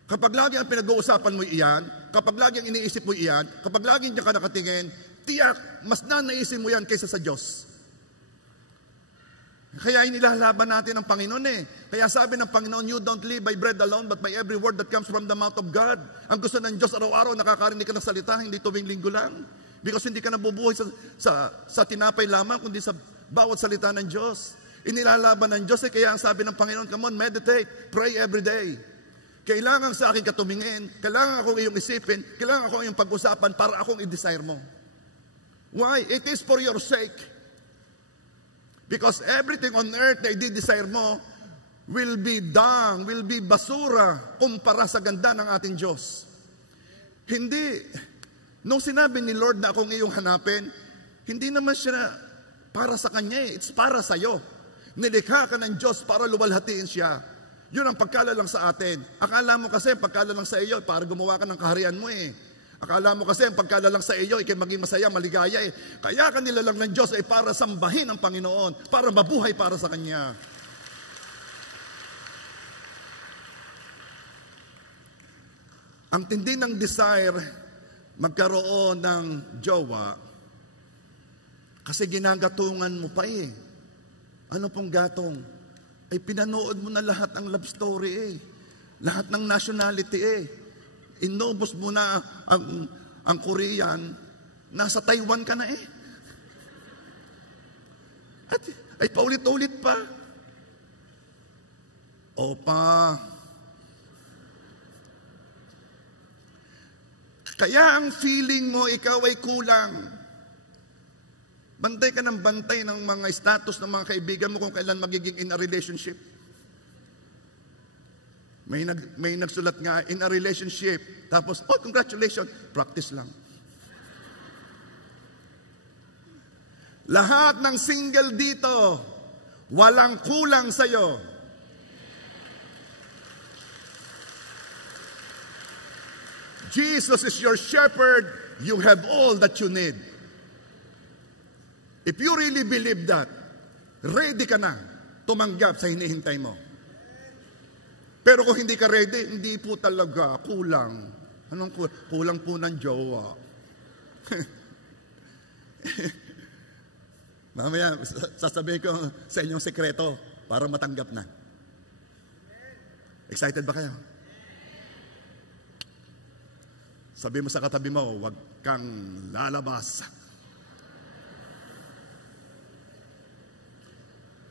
Kapag lagi ang pinag-uusapan mo iyan, kapag lagi ang iniisip mo iyan, kapag lagi niya ka nakatingin, tiyak, mas nanaisin mo yan kaysa sa Diyos. Kaya inilalaban natin ang Panginoon Kaya sabi ng Panginoon, you don't live by bread alone, but by every word that comes from the mouth of God. Ang gusto ng Diyos araw-araw, nakakarinig ka ng salita, hindi tuwing linggo lang. Because hindi ka nabubuhay sa tinapay lamang, kundi sa bawat salita ng Diyos. Inilalaban ng Diyos kaya ang sabi ng Panginoon, come on, meditate, pray every day. Kailangan sa akin katumingin, kailangan akong iyong isipin, kailangan akong iyong pag-usapan para akong i-desire mo. Why? It is for your sake. Because everything on earth na i-desire mo will be dung, will be basura kumpara sa ganda ng ating Diyos. Nung sinabi ni Lord na akong iyong hanapin, hindi naman siya para sa Kanya it's para sa iyo. Nilikha ka ng Diyos para luwalhatiin siya. Yun ang pagkalalang sa atin. Akala mo kasi pagkalalang sa iyo, para gumawa ka ng kaharian mo Akala mo kasi ang pagkalalang sa iyo, ikay maging masaya, maligaya Kaya ka nilalang ng Diyos ay para sambahin ang Panginoon, para mabuhay para sa Kanya. Ang tindi ng desire, magkaroon ng jowa, kasi ginagatungan mo pa Ano pong gatong? Ay pinanood mo na lahat ng love story Lahat ng nationality Inubos mo na ang Korean, nasa Taiwan ka na At ay paulit-ulit pa. Opa. Kaya ang feeling mo ikaw ay kulang. Bantay ka ng bantay ng mga status ng mga kaibigan mo kung kailan magiging in a relationship. May nagsulat nga, in a relationship, tapos, oh, congratulations, practice lang. Lahat ng single dito, walang kulang sa'yo. Jesus is your shepherd, you have all that you need. If you really believe that, ready ka na tumanggap sa hinihintay mo. Pero kung hindi ka ready, hindi po talaga, kulang. Anong kulang? Kulang po ng jowa. Mamaya, sasabihin ko sa inyong sekreto para matanggap na. Excited ba kayo? Sabi mo sa katabi mo, huwag kang lalabas.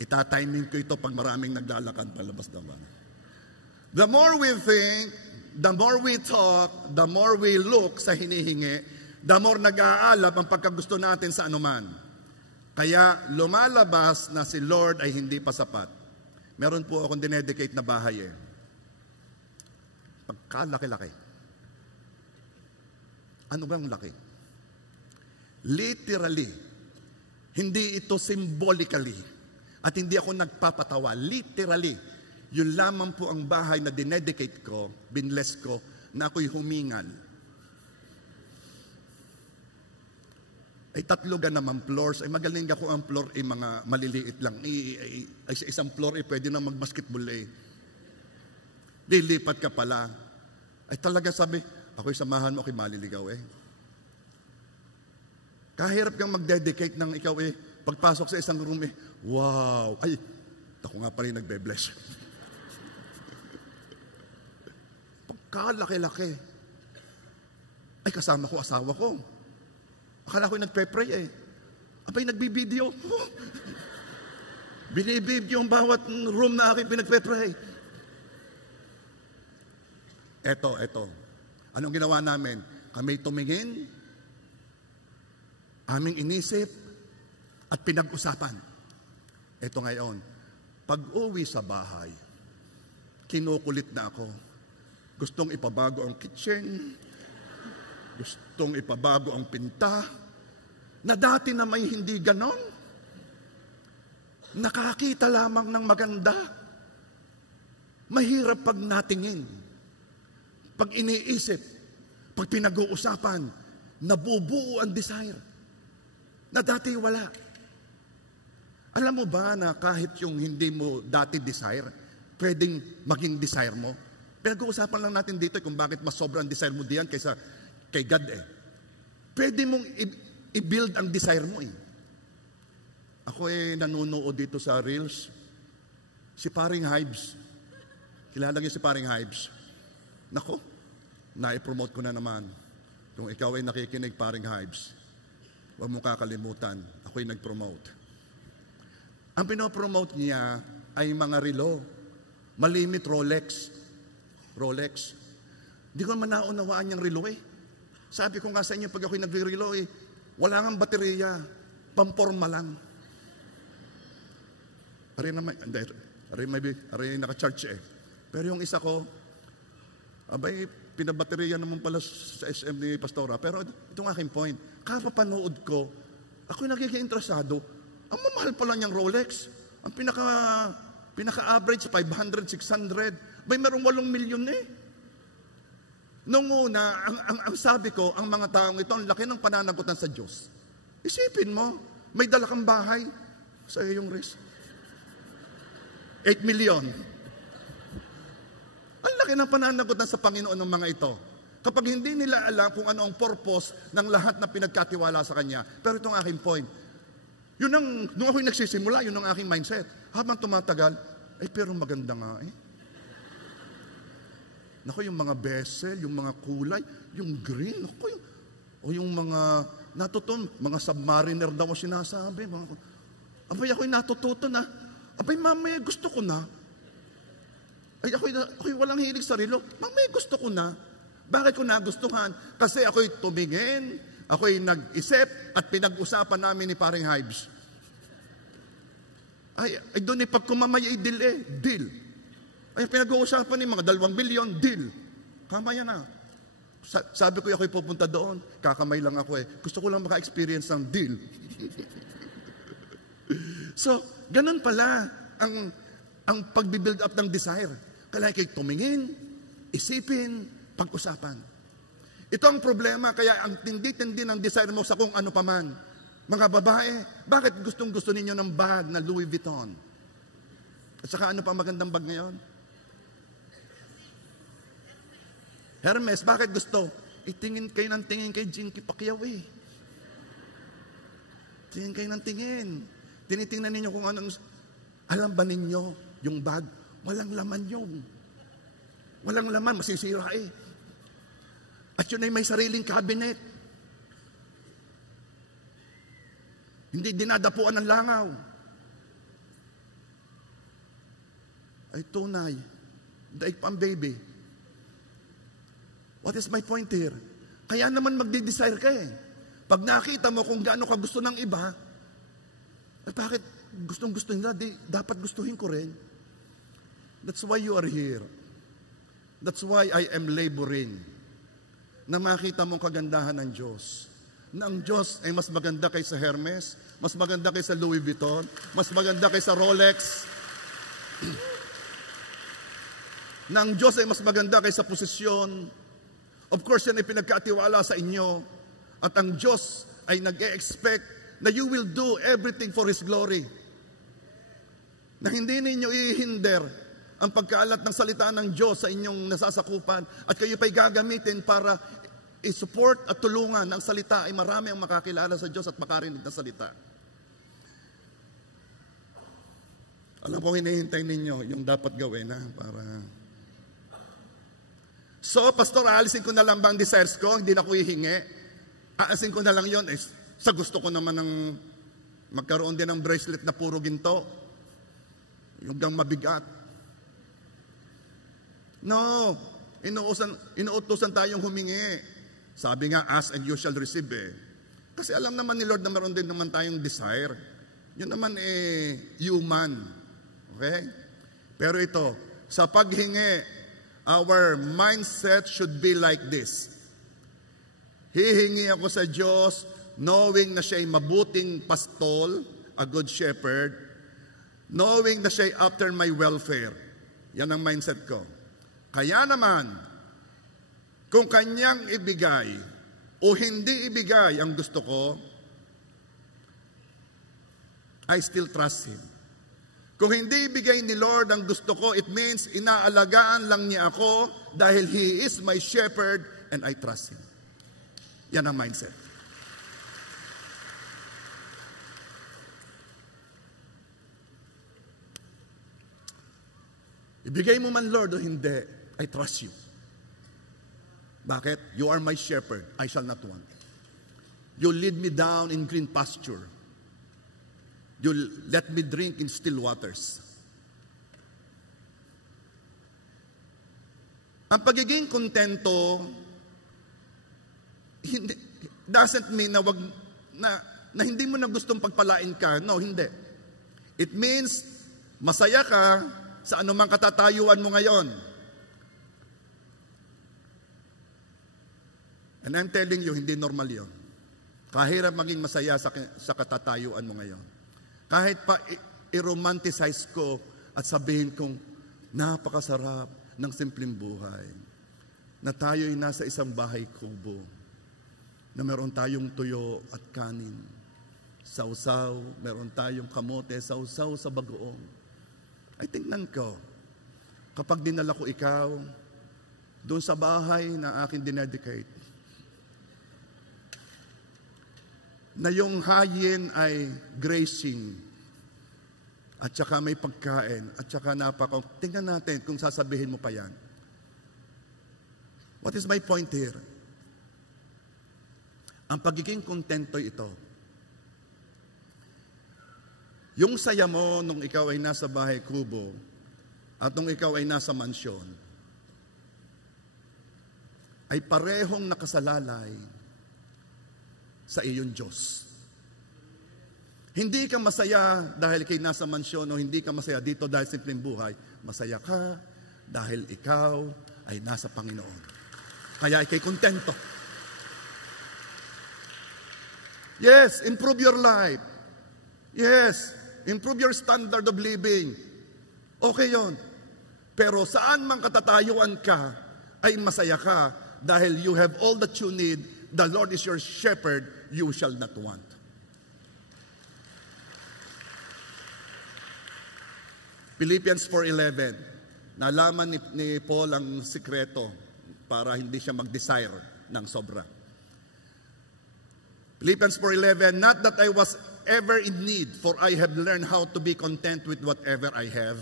Itatiming ko ito pag maraming naglalakad palabas naman. The more we think, the more we talk, the more we look sa hinihingi, the more nag-aalab ang pagkagusto natin sa anuman. Kaya lumalabas na si Lord ay hindi pa sapat. Meron po akong dinedicate na bahay eh. Pagkalaki-laki. Ano bang laki? Literally. Hindi ito symbolically. At hindi ako nagpapatawa. Literally. Yun lamang po ang bahay na dinedicate ko, binless ko, na ako'y humingal. Ay 3 naman floors, ay magaling ako ang floor, ay mga maliliit lang. Ay sa isang floor, ay pwede na mag-basketball eh. Lilipat ka pala. Ay talaga sabi, ako'y samahan mo, ako'y maliligaw eh. Kahirap kang mag-dedicate ng ikaw eh, pagpasok sa isang room eh, wow, ay, ako nga pala yung nagbe-bless. Pagkalaki-laki. Ay, kasama ko, asawa ko. Akala ko'y nagpe-pray eh. Abay, nagbibideo. Binibideo ang bawat room na aking pinagpe-pray. Eto. Anong ginawa namin? Kami tumingin, aming inisip, at pinag-usapan. Eto ngayon, pag-uwi sa bahay, kinukulit na ako. Gustong ipabago ang kitchen, gustong ipabago ang pinta, na dati na may hindi ganon. Nakakita lamang ng maganda. Mahirap pag natingin. Pag iniisip, pag pinag-uusapan, nabubuo ang desire. Na dati wala. Alam mo ba na kahit yung hindi mo dati desire, pwedeng maging desire mo? Pinag-uusapan lang natin dito kung bakit mas sobrang desire mo diyan kaysa kay God eh. Pwede mong i-build ang desire mo eh. Ako eh nanunood dito sa Reels. Si Paring Hives. Kilala niyo si Paring Hives? Nako, na-promote ko na naman. Kung ikaw ay nakikinig, Paring Hives, huwag mong kakalimutan, ako'y nag-promote. Ang pinopromote niya ay mga relo. Malimit Rolex. Di ko naman naunawaan yung relo eh. Sabi ko nga sa inyo, pag ako'y nagre-relo eh, wala nga baterya, pamporma lang. Aray naka-charge eh. Pero yung isa ko, abay, pinabaterya naman pala sa SM ni Pastora. Pero itong aking point, kapapanood ko, ako'y nagiging interesado, ang mamahal pala niyang Rolex. Ang pinaka-average, 500, 600. May merong 8 milyon eh. Noong una, ang sabi ko, ang mga taong ito, ang laki ng pananagutan sa Diyos. Isipin mo, may dala kang bahay sa iyong wrist. 8 million. Ang laki ng pananagutan sa Panginoon ng mga ito. Kapag hindi nila alam kung ano ang purpose ng lahat na pinagkatiwala sa Kanya. Pero itong aking point, nung ako'y nagsisimula, yun ang aking mindset. Habang tumatagal, ay pero maganda nga eh. Naku, yung mga bezel, yung mga kulay, yung green, naku, yung mga natutunan, mga submariner daw ang sinasabi. Abay, ako'y natututo na. Abay, mamaya gusto ko na. Ay, ako'y walang hilig sa relo. Mamaya gusto ko na. Bakit ko nagustuhan? Kasi ako'y tumingin, Ako'y nag-isip at pinag-usapan namin ni paring Hives. Ay doon pag kumamay ay deal. Ay pinag-uusapan ni mga 2 bilyon, deal. Kamaya na. Sabi ko, ako'y pupunta doon. Kakamay lang ako Gusto ko lang maka-experience ng deal. So, ganun pala ang pag-build up ng desire. Kailangan kayo tumingin, isipin, pag-usapan. Ito ang problema, kaya ang tindi-tindi ng desire mo sa kung ano paman. Mga babae, bakit gustong-gusto ninyo ng bag na Louis Vuitton? At saka ano pa magandang bag ngayon? Hermes, bakit gusto? Tingin kayo ng tingin kay Jinky Pacquiao Tingin kayo ng tingin. Tinitingnan ninyo kung anong... Alam ba ninyo, yung bag, walang laman yun. Walang laman, masisira At yun ay may sariling cabinet. Hindi dinadapuan ng langaw. Ay tunay. Daig pang baby. What is my point here? Kaya naman magdi-desire ka Pag nakita mo kung gaano ka gusto ng iba, at bakit gustong-gusto nila, dapat gustuhin ko rin. That's why you are here. That's why I am laboring. Na makita mong kagandahan ng Diyos. Na ang Diyos ay mas maganda kaysa Hermes, mas maganda kaysa Louis Vuitton, mas maganda kaysa Rolex. Na ang Diyos ay mas maganda kaysa posisyon. Of course, yan ay pinagkatiwala sa inyo. At ang Diyos ay nag-e-expect na you will do everything for His glory. Na hindi ninyo ihinder ang pagkaalat ng salita ng Diyos sa inyong nasasakupan at kayo pa'y gagamitin para i-support at tulungan ng salita ay marami ang makakilala sa Diyos at makarinig ng salita. Alam ko hinihintay ninyo yung dapat gawin para... So, Pastor, aalisin ko na lang ba ang desires ko? Hindi na ko hihingi. Aalisin ko na lang yon sa gusto ko naman ng magkaroon din ng bracelet na puro ginto. Yung gang mabigat. No, inuutosan tayong humingi. Sabi nga, ask and you shall receive Kasi alam naman ni Lord na meron din naman tayong desire. Yun naman human. Okay? Pero ito, sa paghingi, our mindset should be like this. Hihingi ako sa Diyos, knowing na siya'y mabuting pastol, a good shepherd, knowing na siya'y after my welfare. Yan ang mindset ko. Kaya naman, kung kanyang ibigay o hindi ibigay ang gusto ko, I still trust Him. Kung hindi ibigay ni Lord ang gusto ko, it means inaalagaan lang niya ako dahil He is my shepherd and I trust Him. Yan ang mindset. Ibigay mo man, Lord, o hindi, I trust you. Bakit? You are my shepherd, I shall not want. You lead me down in green pasture. You let me drink in still waters. Ang pagiging kontento doesn't mean na hindi mo na gustong pagpalain ka. No, hindi. It means masaya ka sa anumang katatayuan mo ngayon. And I'm telling you, hindi normal yun. Kahirap maging masaya sa katatayuan mo ngayon. Kahit pa i-romanticize ko at sabihin kong napakasarap ng simpleng buhay. Na tayo'y nasa isang bahay kubo. Na meron tayong tuyo at kanin. Sausaw, meron tayong kamote, sausaw sa bagoong. Ay tingnan ko, kapag dinala ko ikaw, doon sa bahay na akin dinedicate, na yung hayin ay grazing, at saka may pagkain, at saka tingnan natin kung sasabihin mo pa yan. What is my point here? Ang pagiging kontento ito. Yung saya mo nung ikaw ay nasa bahay kubo at nung ikaw ay nasa mansyon ay parehong nakasalalay sa iyong Diyos. Hindi ka masaya dahil kay nasa mansyon o hindi ka masaya dito dahil simpleng buhay. Masaya ka dahil ikaw ay nasa Panginoon. Kaya ikay kontento. Yes, improve your life. Yes, improve your standard of living. Okay yon. Pero saan man katatayuan ka, ay masaya ka dahil you have all that you need. The Lord is your shepherd, you shall not want. Philippians 4:11. Nalaman ni Paul ang sikreto para hindi siya mag-desire ng sobra. Philippians 4:11, not that I was ever in need, for I have learned how to be content with whatever I have.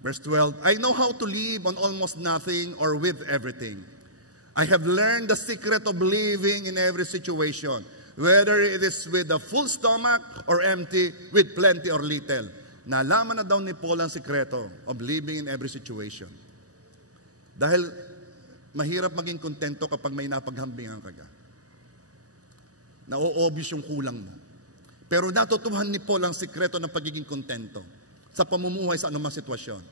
Verse 12, I know how to live on almost nothing or with everything. I have learned the secret of living in every situation, whether it is with a full stomach or empty, with plenty or little. Nalaman na daw ni Paul ang sikreto of living in every situation. Dahil mahirap maging kontento kapag may napaghambingan ka. Na-obvious yung kulang mo. Pero natutuhan ni Paul ang sikreto ng pagiging kontento sa pamumuhay sa anumang sitwasyon.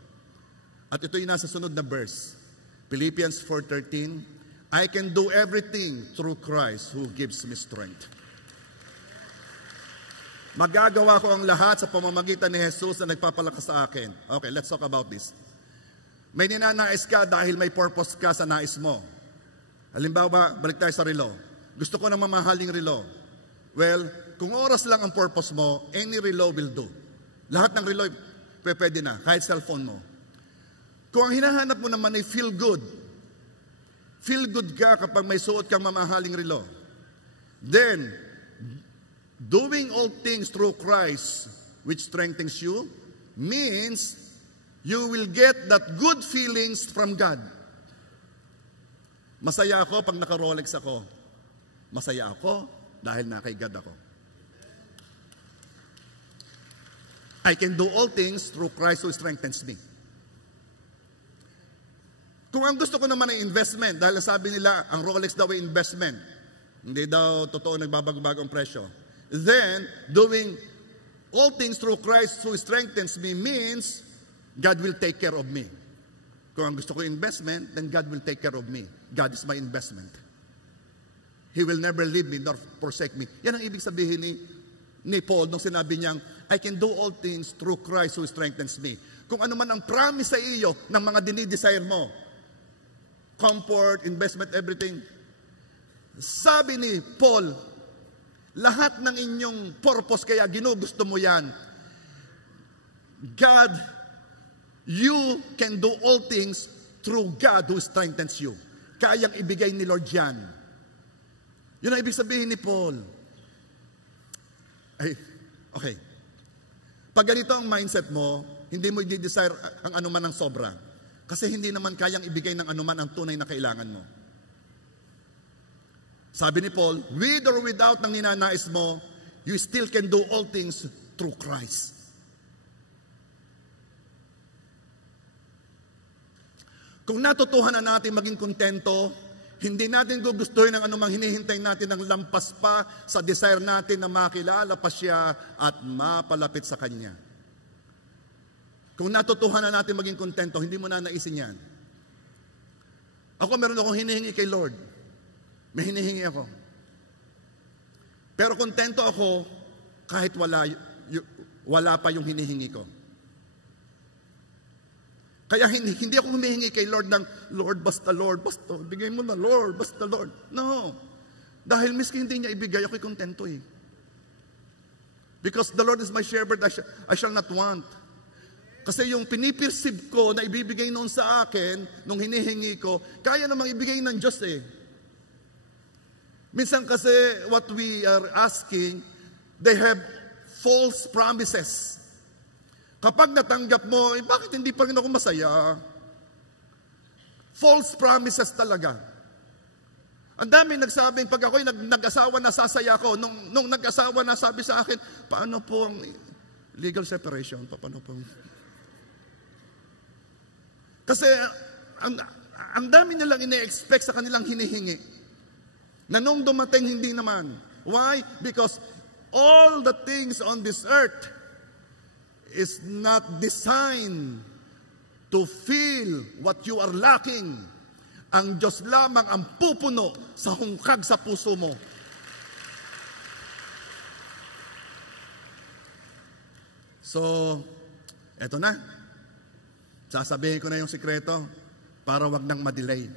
At ito yung nasa sunod na verse. Philippians 4:13, I can do everything through Christ who gives me strength. Magagawa ko ang lahat sa pamamagitan ni Jesus na nagpapalakas sa akin. Okay, let's talk about this. May ninanais ka dahil may purpose ka sa nais mo. Halimbawa, balik tayo sa relo. Gusto ko ng mamahaling relo. Well, kung oras lang ang purpose mo, any relo will do. Lahat ng relo, pwede na, kahit cellphone mo. Kung ang hinahanap mo naman ay feel good ka kapag may suot kang mamahaling relo. Then, doing all things through Christ, which strengthens you, means you will get that good feelings from God. Masaya ako pag naka-Rolex ako. Masaya ako dahil na kay God ako. I can do all things through Christ who strengthens me. Kung ang gusto ko naman ay investment, dahil sabi nila, ang Rolex daw ay investment. Hindi daw totoo nagbabago-bago ang presyo. Then, doing all things through Christ who strengthens me means God will take care of me. Kung ang gusto ko investment, then God will take care of me. God is my investment. He will never leave me nor forsake me. Yan ang ibig sabihin ni Paul nung sinabi niyang, I can do all things through Christ who strengthens me. Kung ano man ang promise sa iyo ng mga dinidesire mo, comfort, investment, everything. Sabi ni Paul, lahat ng inyong purpose kaya ginugusto mo yan. God, you can do all things through God who strengthens you. Kayang ibigay ni Lord yan. Yun ang ibig sabihin ni Paul. Ay, okay. Pag ganito ang mindset mo, hindi mo i-desire ang anuman ng sobra. Kasi hindi naman kayang ibigay ng anuman ang tunay na kailangan mo. Sabi ni Paul, with or without ng ninanais mo, you still can do all things through Christ. Kung natutuhan na natin maging kontento, hindi natin gugustuhin ang anumang hinihintay natin ng lampas pa sa desire natin na makilala pa siya at mapalapit sa Kanya. Kung natutuhan na natin maging kontento, hindi mo na naisin yan. Ako meron akong hinihingi kay Lord. May hinihingi ako. Pero kontento ako kahit wala pa yung hinihingi ko. Kaya hindi ako humihingi kay Lord ng, Lord, basta, bigay mo na, Lord, basta, Lord. No. Dahil miski hindi niya ibigay, ako'y kontento eh. Because the Lord is my shepherd, I shall not want. Kasi yung piniperceive ko na ibibigay noon sa akin, nung hinihingi ko, kaya namang ibigay ng Diyos eh. Minsan kasi what we are asking, they have false promises. Kapag natanggap mo, bakit hindi pa rin ako masaya? False promises talaga. Ang dami nagsabing, pag ako'y nag-asawa na sasaya ko, nung nag-asawa na sabi sa akin, paano po ang legal separation? Paano po? Kasi ang dami nilang ine-expect sa kanilang hinihingi. Na nung dumating, hindi naman. Why? Because all the things on this earth is not designed to feel what you are lacking. Ang Diyos lamang ang pupuno sa hungkag sa puso mo. So, eto na. Sasabihin ko na yung sikreto para wag nang ma-delay.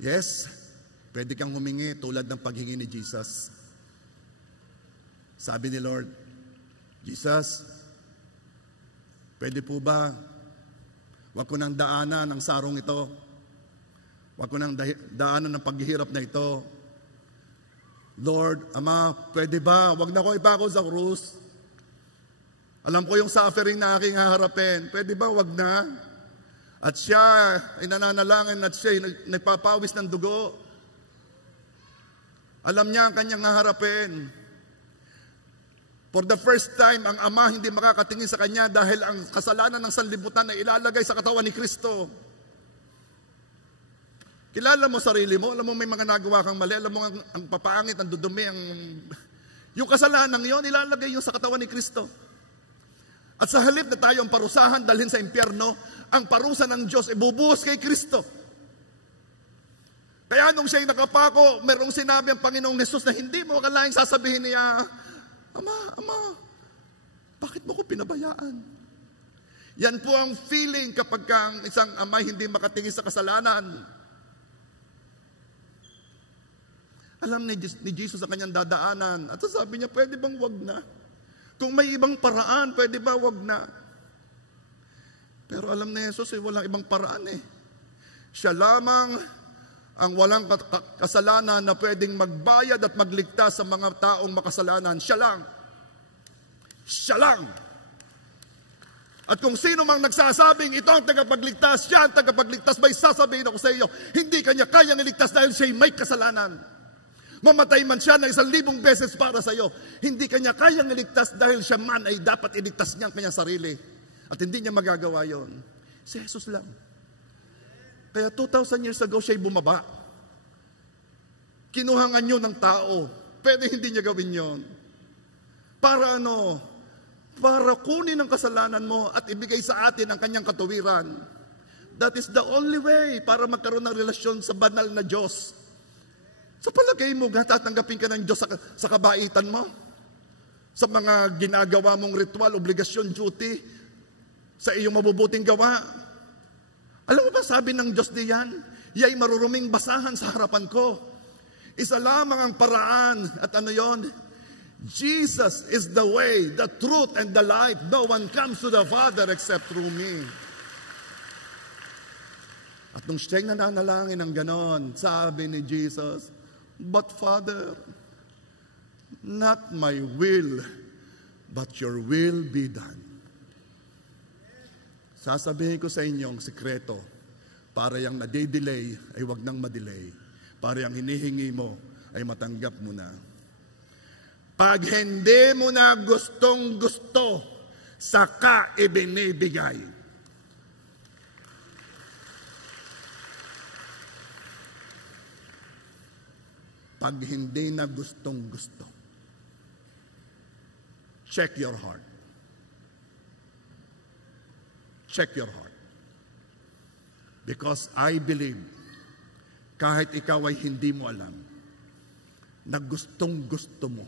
Yes, pwede kang humingi tulad ng paghingi ni Jesus. Sabi ni Lord, Jesus, pwede po ba wag ko nang daanan ang sarong ito? Wag ko nang daanan ng paghihirap na ito. Lord, Ama, pwede ba? Wag na ko ipako sa krus. Alam ko yung suffering na aking haharapin. Pwede ba? Wag na. At siya ay nananalangin at siya ay nagpapawis ng dugo. Alam niya ang kanyang haharapin. For the first time, ang Ama hindi makakatingin sa kanya dahil ang kasalanan ng sanlibutan ay ilalagay sa katawan ni Kristo. Kilala mo sarili mo, alam mo may mga nagawa kang mali, alam mo ang papangit, ang dudumi, yung kasalanan yon ilalagay yun sa katawan ni Kristo. At sa halip na tayo ang parusahan dalhin sa impyerno, ang parusa ng Diyos ibubuhos kay Kristo. Kaya nung siya'y nakapako, merong sinabi ang Panginoong Hesus na hindi mo akalaing sasabihin niya, Ama, bakit mo ko pinabayaan? Yan po ang feeling kapag ang isang amay hindi makatingin sa kasalanan. Alam ni Jesus sa kanyang dadaanan. At sabi niya, pwede bang wag na? Kung may ibang paraan, pwede ba wag na? Pero alam ni Jesus, walang ibang paraan eh. Siya lamang ang walang kasalanan na pwedeng magbayad at magligtas sa mga taong makasalanan. Siya lang. Siya lang. At kung sino mang nagsasabing ito ang tagapagligtas, siya ang tagapagligtas, may sasabihin ako sa iyo, hindi kanya kayang iligtas dahil siya'y may kasalanan. Mamatay man siya ng 1,000 beses para sa iyo, hindi kanya kayang iligtas dahil siya man ay dapat iligtas niya ang kanyang sarili. At hindi niya magagawa yon. Si Jesus lang. Kaya 2,000 years ago siya'y bumaba. Kinuhangan niyo ng tao. Pwede hindi niya gawin yon. Para ano? Para kunin ang kasalanan mo at ibigay sa atin ang kanyang katuwiran. That is the only way para magkaroon ng relasyon sa banal na Diyos. Sa palagay mo, tatanggapin ka ng Diyos sa kabaitan mo? Sa mga ginagawa mong ritual, obligasyon, duty, sa iyong mabubuting gawa? Alam mo ba, sabi ng Diyos diyan, ya'y maruruming basahan sa harapan ko. Isa lamang ang paraan, at ano yon? Jesus is the way, the truth, and the life. No one comes to the Father except through me. At nung siya'y nananalangin ng ganon, sabi ni Jesus, but Father, not my will, but your will be done. Sasabihin ko sa inyong sikreto, para yung nade-delay ay wag nang madelay. Para yung hinihingi mo ay matanggap mo na. Pag hindi mo na gustong gusto, saka ibinibigay. Pag hindi na gustong gusto, check your heart. Check your heart. Because I believe, kahit ikaw ay hindi mo alam, na gustong gusto mo,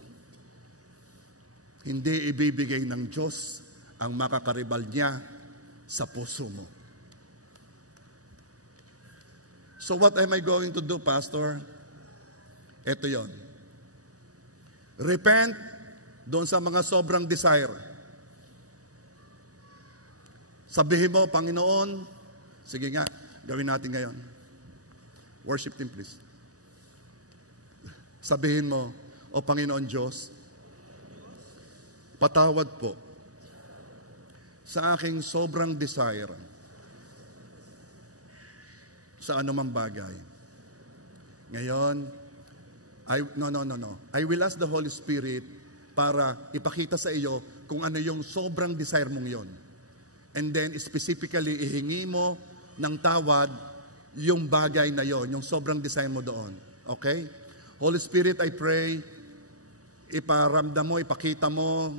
hindi ibibigay ng Diyos ang makakaribal niya sa puso mo. So what am I going to do, Pastor? Ito yon. Repent doon sa mga sobrang desire. Sabihin mo, Panginoon, sige nga, gawin natin ngayon. Worship team, please. Sabihin mo, O Panginoon Diyos, patawad po sa aking sobrang desire sa anumang bagay. Ngayon, I will ask the Holy Spirit para ipakita sa iyo kung ano yung sobrang desire mong yon. And then, specifically, ihingi mo ng tawad yung bagay na yon, yung sobrang desire mo doon. Okay? Holy Spirit, I pray, iparamdam mo, ipakita mo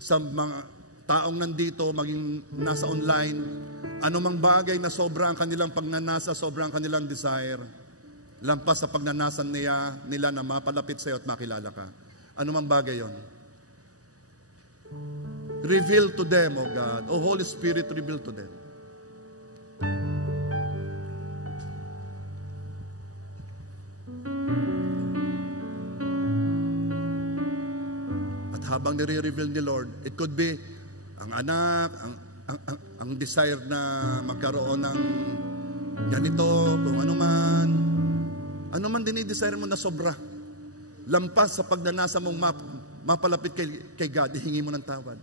sa mga taong nandito, maging nasa online, anumang bagay na sobrang kanilang pagnanasa, sobrang kanilang desire, lampas sa pagnanasan nila na mapalapit sa iyo at makilala ka. Anumang bagay yon. Reveal to them, O God. O Holy Spirit, reveal to them. At habang nire-reveal ni Lord, it could be ang anak, ang desire na magkaroon ng ganito, kung ano man dinidesire mo na sobra, lampas sa pagnanasa mong mapalapit kay God, ihingi mo ng tawad.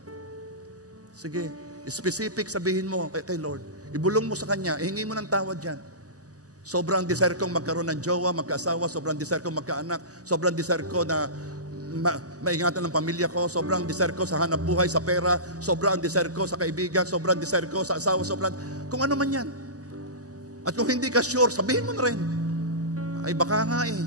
Sige, specific sabihin mo kay Lord. Ibulong mo sa Kanya, ihingi mo ng tawad yan. Sobrang desire kong magkaroon ng jowa, magkaasawa, sobrang desire kong magkaanak, sobrang desire ko na maingatan ng pamilya ko, sobrang desire ko sa hanap buhay, sa pera, sobrang desire ko sa kaibigan, sobrang desire ko sa asawa, kung ano man yan. At kung hindi ka sure, sabihin mo na rin. Ay baka nga eh.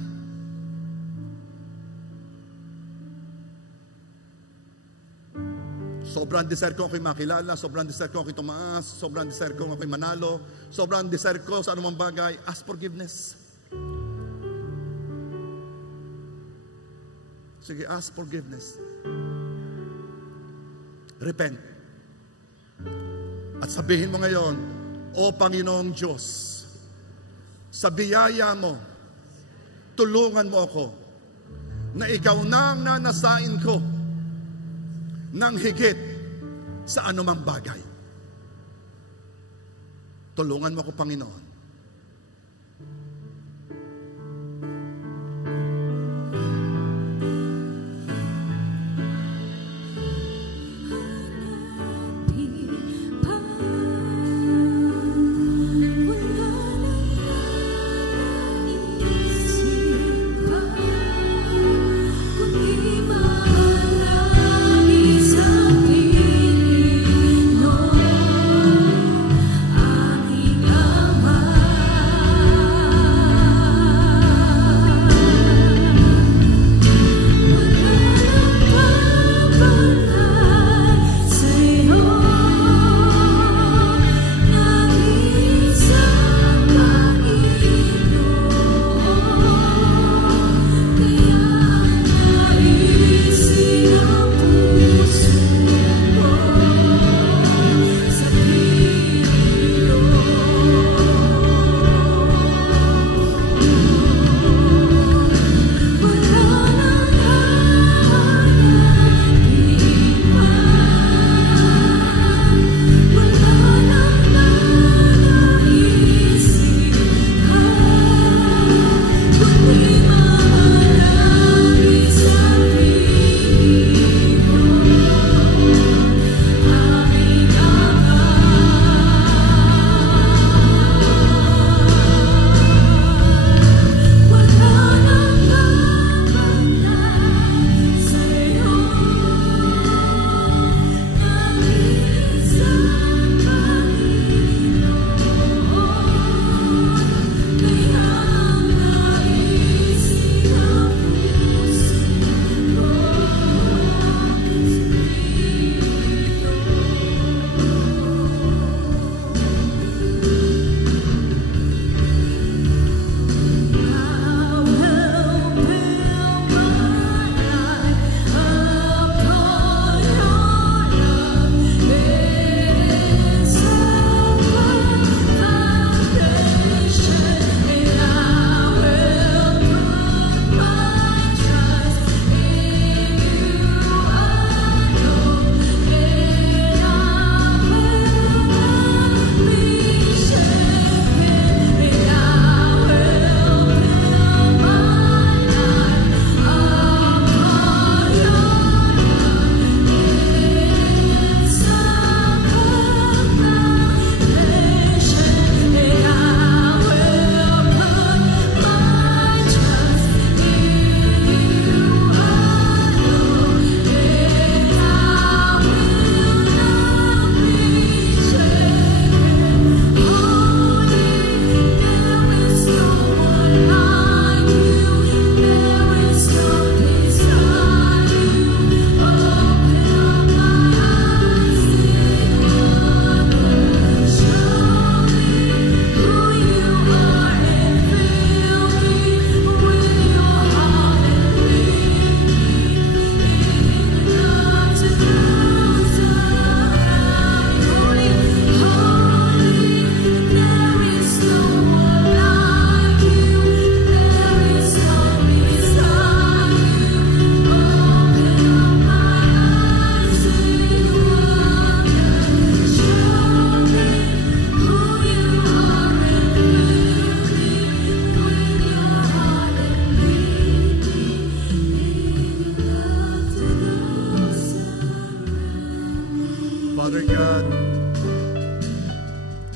Sobrang desire ko ako'y makilala, sobrang desire ko ako'y tumaas, sobrang desire ko ako'y manalo, sobrang desire ko sa anumang bagay, ask forgiveness. Sige, ask forgiveness. Repent. At sabihin mo ngayon, O Panginoong Diyos, sa biyaya mo, tulungan mo ako na ikaw na ang nanasain ko ng higit sa anumang bagay. Tulungan mo ako, Panginoon. Ama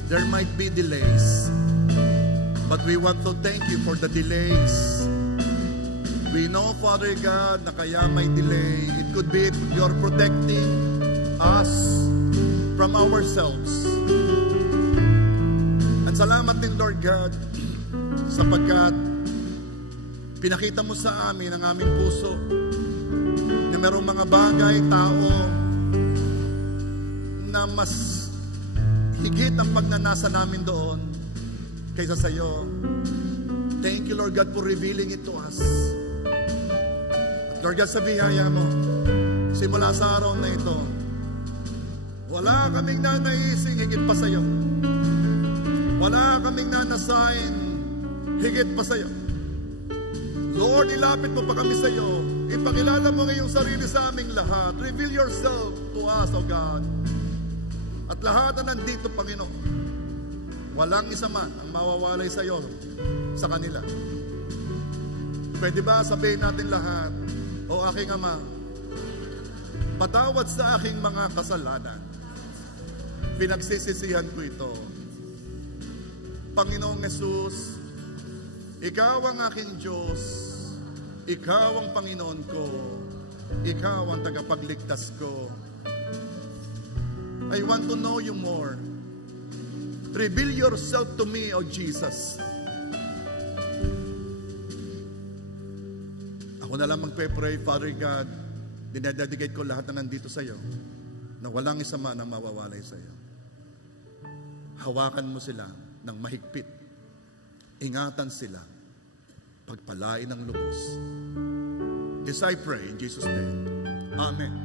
there might be delays. But we want to thank you for the delays. We know, Father God, na kaya may delay. It could be you're protecting us from ourselves. At salamat din, Lord God, sapagkat pinakita mo sa amin ang aming puso na merong mga bagay, tao na mas higit ang pagnanasa namin doon kaysa sa iyo. Thank you, Lord God, for revealing it to us. At Lord God, sa biyaya mo, simula sa araw na ito, wala kaming nanaising higit pa sa iyo. Wala kaming nanasain higit pa sa iyo. Lord, ilapit mo pa kami sa iyo. Ipakilala mo ngayong sarili sa aming lahat. Reveal yourself to us, O God. At lahat na nandito, Panginoon, walang isa man ang mawawalay sa iyo sa kanila. Pwede ba sabihin natin lahat, O aking Ama, patawad sa aking mga kasalanan. Pinagsisisihan ko ito. Panginoong Jesus, Ikaw ang aking Diyos. Ikaw ang Panginoon ko. Ikaw ang tagapagligtas ko. I want to know you more. Reveal yourself to me, O Jesus. Ako na lang magpe-pray, Father God. Dinededicate ko lahat na nandito sa iyo, na walang isa man ang mawawalay sa iyo. Hawakan mo sila ng mahigpit. Ingatan sila. Pagpalain ng lubos. This I pray in Jesus' name. Amen.